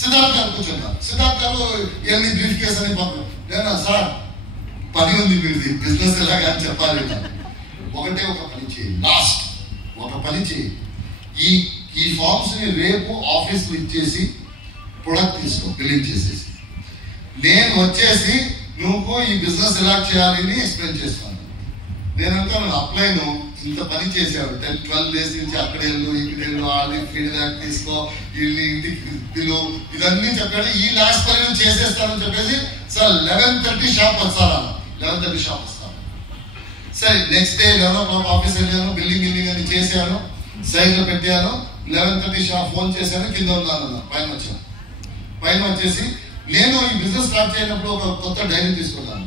సిద్ధార్థ్ గారు కూర్చున్నారు. సిద్ధార్థ్ గారు ఇవన్నీ బ్రీఫ్ కేసు అని పంపారు. నేను సార్ పని ఉంది, మీరు బిజినెస్ ఎలాగా అని చెప్పాలి. ఒకటే ఒక పని చేయి, ఈ ఫార్మ్స్ ని రేపు ఆఫీస్ లో ఇచ్చేసి ప్రొడక్ట్ తీసుకో, బిల్లింగ్ చేసేసి నేను వచ్చేసి నువ్వు ఈ బిజినెస్ ఎలా చేయాలి అని ఎక్స్ప్లెయిన్ చేస్తాను. నేను అనుకున్నాను అప్లైను ఇంత పని చేశాడు, 10-12 days నుంచి అక్కడ ఇక్కడ వాళ్ళని ఫీడ్బ్యాక్ తీసుకో, వీళ్ళని ఇంటికి పిలు, ఇదన్నీ చెప్పాడు. ఈ లాస్ట్ పని నేను చేసేస్తానని చెప్పేసి సార్ 11:30 షాప్ వస్తాను. 11:30 షాప్ వస్తాను. సరే నెక్స్ట్ డే 11 o'clock ఆఫీస్ వెళ్ళాను, బిల్డింగ్ అని చేశాను, సైజ్ లో పెట్టాను. 11:30 షాప్ ఫోన్ చేశాను, కింద ఉన్నాను, పైన వచ్చేసి నేను ఈ బిజినెస్ స్టార్ట్ చేయనప్పుడు ఒక కొత్త డైరీ తీసుకున్నాను,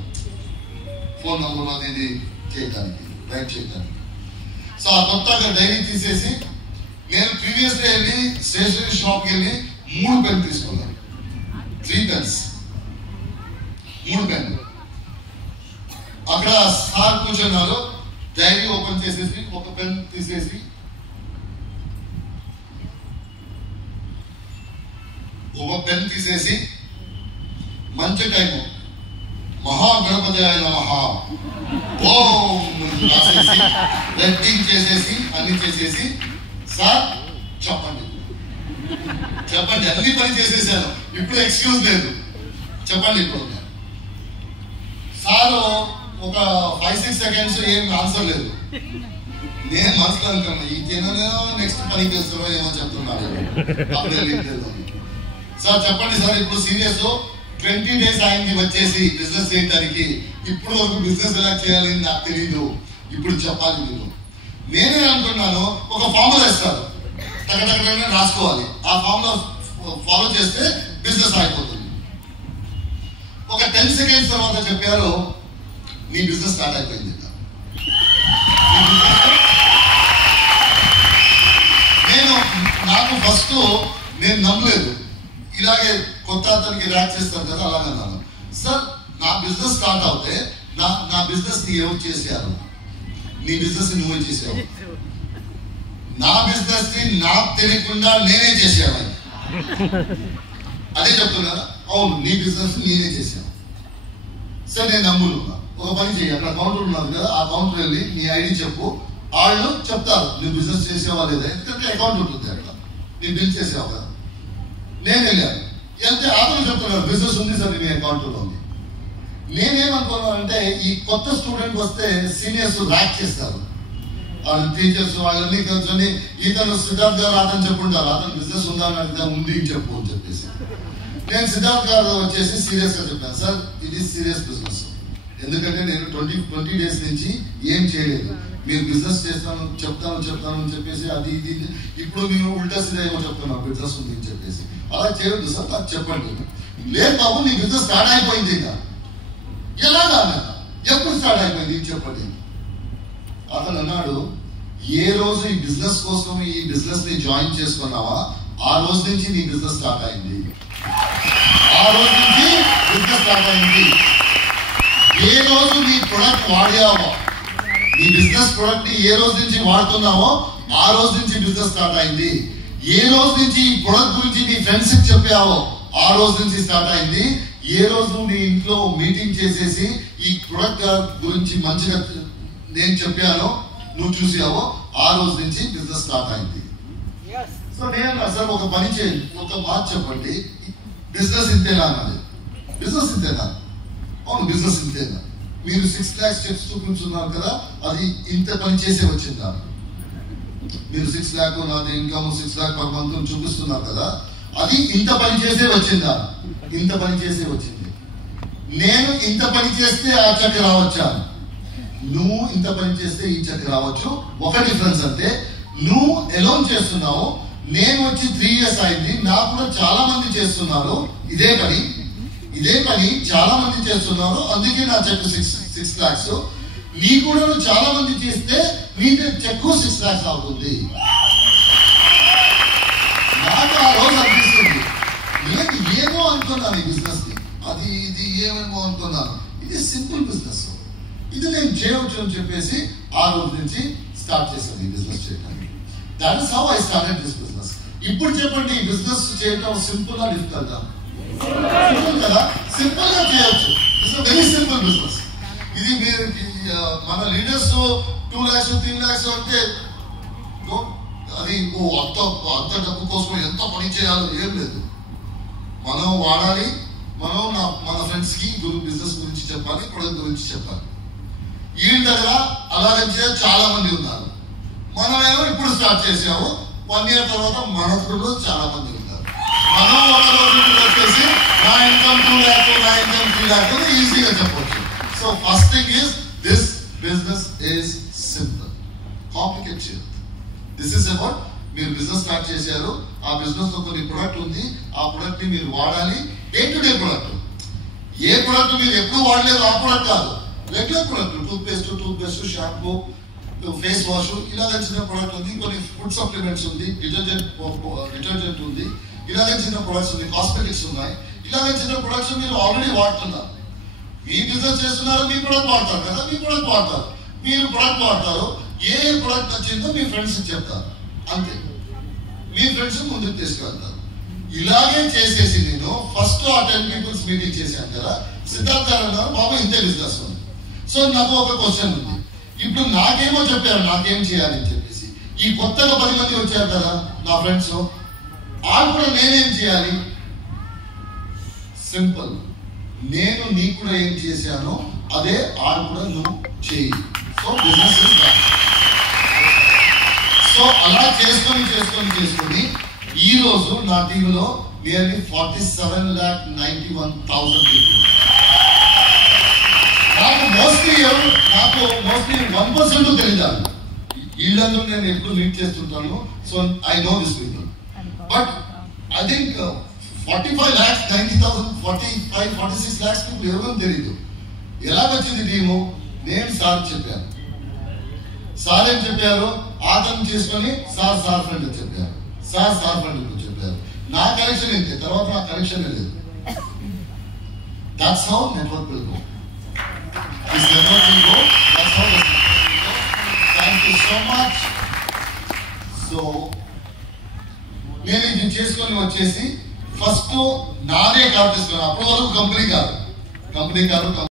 ఫోన్ నంబర్ అది చేయడానికి, రైట్ చేయడానికి. సో ఆ కొత్తగా డైరీ తీసేసి నేను ప్రీవియస్ డే వెళ్ళి స్టేషనరీ షాప్కి వెళ్ళి 3 పెన్ తీసుకున్నాను, 3 pens, 3 pen. అక్కడ సార్ కూర్చున్నారు, డైరీ ఓపెన్ చేసేసి ఒక పెన్ తీసేసి మంచి టైము మహాగణపతి నమః ఓం రాసేసి రెడ్డింగ్ చేసేసి అన్ని చేసేసి సార్ చెప్పండి అన్ని పని చేసేసాను, ఇప్పుడు ఎక్స్క్యూజ్ లేదు, చెప్పండి. ఇప్పుడు సార్ ఒక 5-6 seconds ఏం ఆన్సర్ లేదు. నేను మనసులో అనుకున్నా ఈ జననేమో నెక్స్ట్ పనికి వేస్తారో ఏమో చెప్తున్నాడు. సార్ చెప్పండి సార్, ఇప్పుడు సీరియస్ 20 days అయింది వచ్చేసి బిజినెస్ చేయడానికి, ఇప్పుడు వరకు బిజినెస్ ఎలా చేయాలని నాకు తెలీదు, ఇప్పుడు చెప్పాలి మీరు. నేనే అనుకున్నాను ఒక ఫార్ములా ఇస్తారు, టకటకనే రాసుకోవాలి, ఆ ఫార్ములా ఫాలో చేస్తే బిజినెస్ అయిపోతుంది. ఒక 10 seconds తర్వాత చెప్పారు నీ బిజినెస్ స్టార్ట్ అయిపోయింది. నాకు ఫస్ట్ నేను నమ్మలేదు, ఇలాగే కొత్త అతనికి ర్యాక్ చేస్తాను కదా అలాగన్నాను. సార్ నా బిజినెస్ స్టార్ట్ అవుతే నా బిజినెస్ ని ఎవరు చేశారు? నీ బిజినెస్ నువ్వే చేసావు. నా బిజినెస్ ని నాకు తెలియకుండా నేనే చేసాను. అదే చెప్తున్నా. అవును, నీ బిజినెస్ నేనే చేశాను. సార్ నేను నమ్ముతున్నా. ఒక పని చేయి, అక్కడ కౌంటర్ ఉన్నది కదా, ఆ కౌంటర్ వెళ్ళి నీ ఐడి చెప్పు, వాళ్ళు చెప్తారు నువ్వు బిజినెస్ చేసేవా లేదా. ఎందుకంటే అకౌంట్ ఉంటుంది అక్కడ, నీ బిల్ చేసావు కదా. నేను వెళ్ళాను, వెళ్తే అతను చెప్తున్నాడు బిజినెస్ ఉంది సార్ నీ అకౌంట్లో ఉంది. నేనేమనుకున్నానంటే ఈ కొత్త స్టూడెంట్ వస్తే సీనియర్స్ ర్యాక్ చేస్తారు, వాళ్ళు టీచర్స్ వాళ్ళని కూర్చొని ఇతను సిద్ధార్థ్ గారు అతను చెప్పుంటారు, అతను బిజినెస్ ఉందా అని అడిగితే ఉంది చెప్పు అని చెప్పేసి. నేను సిద్ధార్థ్ గారు వచ్చేసి సీరియస్ గా చెప్పాను, సార్ ఇది సీరియస్ బిజినెస్. ఎందుకంటే నేను 20 days నుంచి ఏం చేయలేదు. మీరు బిజినెస్ చేస్తాను చెప్తాను అని చెప్పేసి అది ఇది ఇప్పుడు నేను ఉల్టా సీదా ఏమో చెప్తున్నాను బిజినెస్ ఉంది అని చెప్పేసి. అలా చేయొద్దు సార్, నాకు చెప్పండి. లేదు బాబు నీ బిజినెస్ స్టార్ట్ అయిపోయింది. ఇంకా ఎలాగా ఎప్పుడు స్టార్ట్ అయిపోయింది చెప్పండి. అతను అన్నాడు, ఏ రోజు ఈ బిజినెస్ కోసం ఈ బిజినెస్ ని జాయిన్ చేసుకున్నావా ఆ రోజు నుంచి నీ బిజినెస్ స్టార్ట్ అయింది. ఆ రోజు నుంచి బిజినెస్ స్టార్ట్ అయింది. ఏ రోజు నీ ప్రొడక్ట్ వాడావో, నీ బిజినెస్ ప్రొడక్ట్ ని ఏ రోజు నుంచి వాడుతున్నావో ఆ రోజు నుంచి బిజినెస్ స్టార్ట్ అయింది. ఏ రోజు నుంచి ఈ ప్రొడక్ట్ గురించి నీ ఫ్రెండ్స్ కి చెప్పావో ఆ రోజు నుంచి స్టార్ట్ అయింది. ఏ రోజు నీ ఇంట్లో మీటింగ్ చేసేసి ఈ ప్రొడక్ట్ గురించి మంచిగా నేను చెప్పానో నువ్వు చూసావో ఆ రోజు నుంచి బిజినెస్ స్టార్ట్ అయింది. సో నేను అసలు ఒక పని చేయండి, ఒక మాట చెప్పండి, బిజినెస్ ఇంతేనా అన్నది. బిజినెస్ ఇంతేనా? అవును, బిజినెస్ ఇంతేనా. మీరు 6 lakhs స్టెప్స్ చూపించున్నారు కదా, అది ఇంత పని చేసే వచ్చిందా? మీరు 6 lakh నాది ఇన్కమ్ 6 lakh per month చూపిస్తున్నారు కదా, అది ఇంత పని చేసే వచ్చిందా? ఇంత పని చేసే వచ్చింది. నేను ఇంత పని చేస్తే ఆ చెక్ రావచ్చా? నువ్వు ఇంత పని చేస్తే ఈ చెక్ రావచ్చు. ఒక డిఫరెన్స్ అంటే నువ్వు ఎలోన్ చేస్తున్నావు, నేను వచ్చి 3 years అయింది, నాకు కూడా చాలా మంది చేస్తున్నారు ఇదే పని చాలా మంది చేస్తున్నారు, అందుకే నా చెక్ 6 lakhs. నీ కూడా నువ్వు చాలా మంది చేస్తే నీ చెక్ 6 lakhs అవుతుంది. నాకు ఆ రోజు అనిపిస్తుంది, నేను ఏమో అనుకున్నాను ఈ బిజినెస్ ని, అది ఇది ఏమేమో అనుకున్నాను. ఇది సింపుల్ బిజినెస్, ఇది నేను చేయవచ్చు అని చెప్పేసి ఆ రోజు నుంచి స్టార్ట్ చేశాను ఈ బిజినెస్ చేయడానికి. That is how I started this business. ఇప్పుడు చెప్పండి, ఈ బిజినెస్ చేయడం సింపుల్ ఆ డిఫికల్టా? సింపుల్ కదా, సింపుల్ గా చేయొచ్చు. It's very simple business. ఇది మీరు మన లీడర్స్ 2 lakhs 3 lakhs అంటే అది అంత డబ్బు కోసం ఎంత పని చేయాలో ఏం లేదు. మనం వాడాలి, మనం మన ఫ్రెండ్స్ కి బిజినెస్ గురించి చెప్పాలి, ప్రొడక్ట్ గురించి చెప్పాలి. వీళ్ళ దగ్గర అలాగే చాలా మంది ఉన్నారు. మనమేమో ఇప్పుడు స్టార్ట్ చేసాము, 1 year తర్వాత మన దగ్గర చాలా మంది ఉన్నారు. మనం ఒక రోజు వచ్చేసి నా ఇన్కమ్ 2 lakhs నా ఇన్కమ్ 3 lakhs ఈజీగా చెప్పవచ్చు. So first thing is this business is simple, complicate చేయదు. దిస్ ఇస్ అబౌట్ మీరు బిజినెస్ స్టార్ట్ చేశారు, ఆ బిజినెస్ లో కొన్ని ప్రొడక్ట్ ఉంది, ఆ ప్రొడక్ట్ ని మీరు వాడాలి. డే టు డే ప్రొడక్ట్, ఏ ప్రొడక్ట్ మీరు ఎప్పుడు వాడలేదు ఆ ప్రొడక్ట్ కాదు, regular product, toothpaste shampoo face wash ఇలాగ చిన్న ప్రొడక్ట్ ఉంది, కొన్ని ఫుడ్ సప్లిమెంట్స్ ఉంది, డిటర్జెంట్ ఉంది, ఇలాగ చిన్న ప్రొడక్ట్స్ ఉంది, కాస్మెటిక్స్ ఉన్నాయి. ఇలాగ చిన్న ప్రొడక్ట్స్ మీరు ఆల్రెడీ వాడుతున్నారు. మీ బిజినెస్ చేస్తున్నారు, మీ ప్రొడక్ట్ వాడతారు కదా, మీ ప్రొడక్ట్ వాడతారు, మీరు ప్రొడక్ట్ వాడతారు. ఏ ప్రొడక్ట్ నచ్చిందో మీ ఫ్రెండ్స్ చెప్తారు, అంతే. మీ ఫ్రెండ్స్ ముందుకు తీసుకెళ్తారు. ఇలాగే చేసేసి నేను ఫస్ట్ ఆ 10 people మీటింగ్ చేశాను కదా, సిద్ధార్థ్ గారు అన్నారు బాబు ఇంతే బిజినెస్ ఉంది. సో నాకు ఒక క్వశ్చన్ ఉంది, ఇప్పుడు నాకేమో చెప్పారు నాకేం చేయాలని చెప్పేసి, ఈ కొత్తగా 10 మంది వచ్చారు కదా నా ఫ్రెండ్స్, వాళ్ళు కూడా నేనేం చేయాలి? సింపుల్, నేను నీకు కూడా ఏం చేశానో అదే వాళ్ళు కూడా నువ్వు చేయి. సో బిజినెస్ సో అలా చేసుకొని ఈ రోజు నా టీంలో నియర్లీ 47,91,000 people. నాకు మోస్ట్లీ 1% తెలియదు. వీళ్ళందరూ నేను ఎప్పుడు మీట్ చేస్తుంటాను. So I know this people. But I think 45,90,000 46 lakhs people ఎవరో తెలియదు. ఎలా వచ్చింది టీము? నేను సార్ చెప్పాను, సార్ ఏం చెప్పారు, అతను చేసుకొని సార్ ఫ్రెండ్ చెప్పారు, సార్ ఫ్రెండ్ చెప్పారు. నా కనెక్షన్ ఏంటి, తర్వాత నా కనెక్షన్ లేదు. That's how network will go. This network will go. That's how this network will go. Thank you so much. So, నేను ఇది చేసుకొని వచ్చేసి ఫస్ట్ నాదే కాదు తీసుకున్నాను. అప్పటి వరకు కంపెనీ కాదు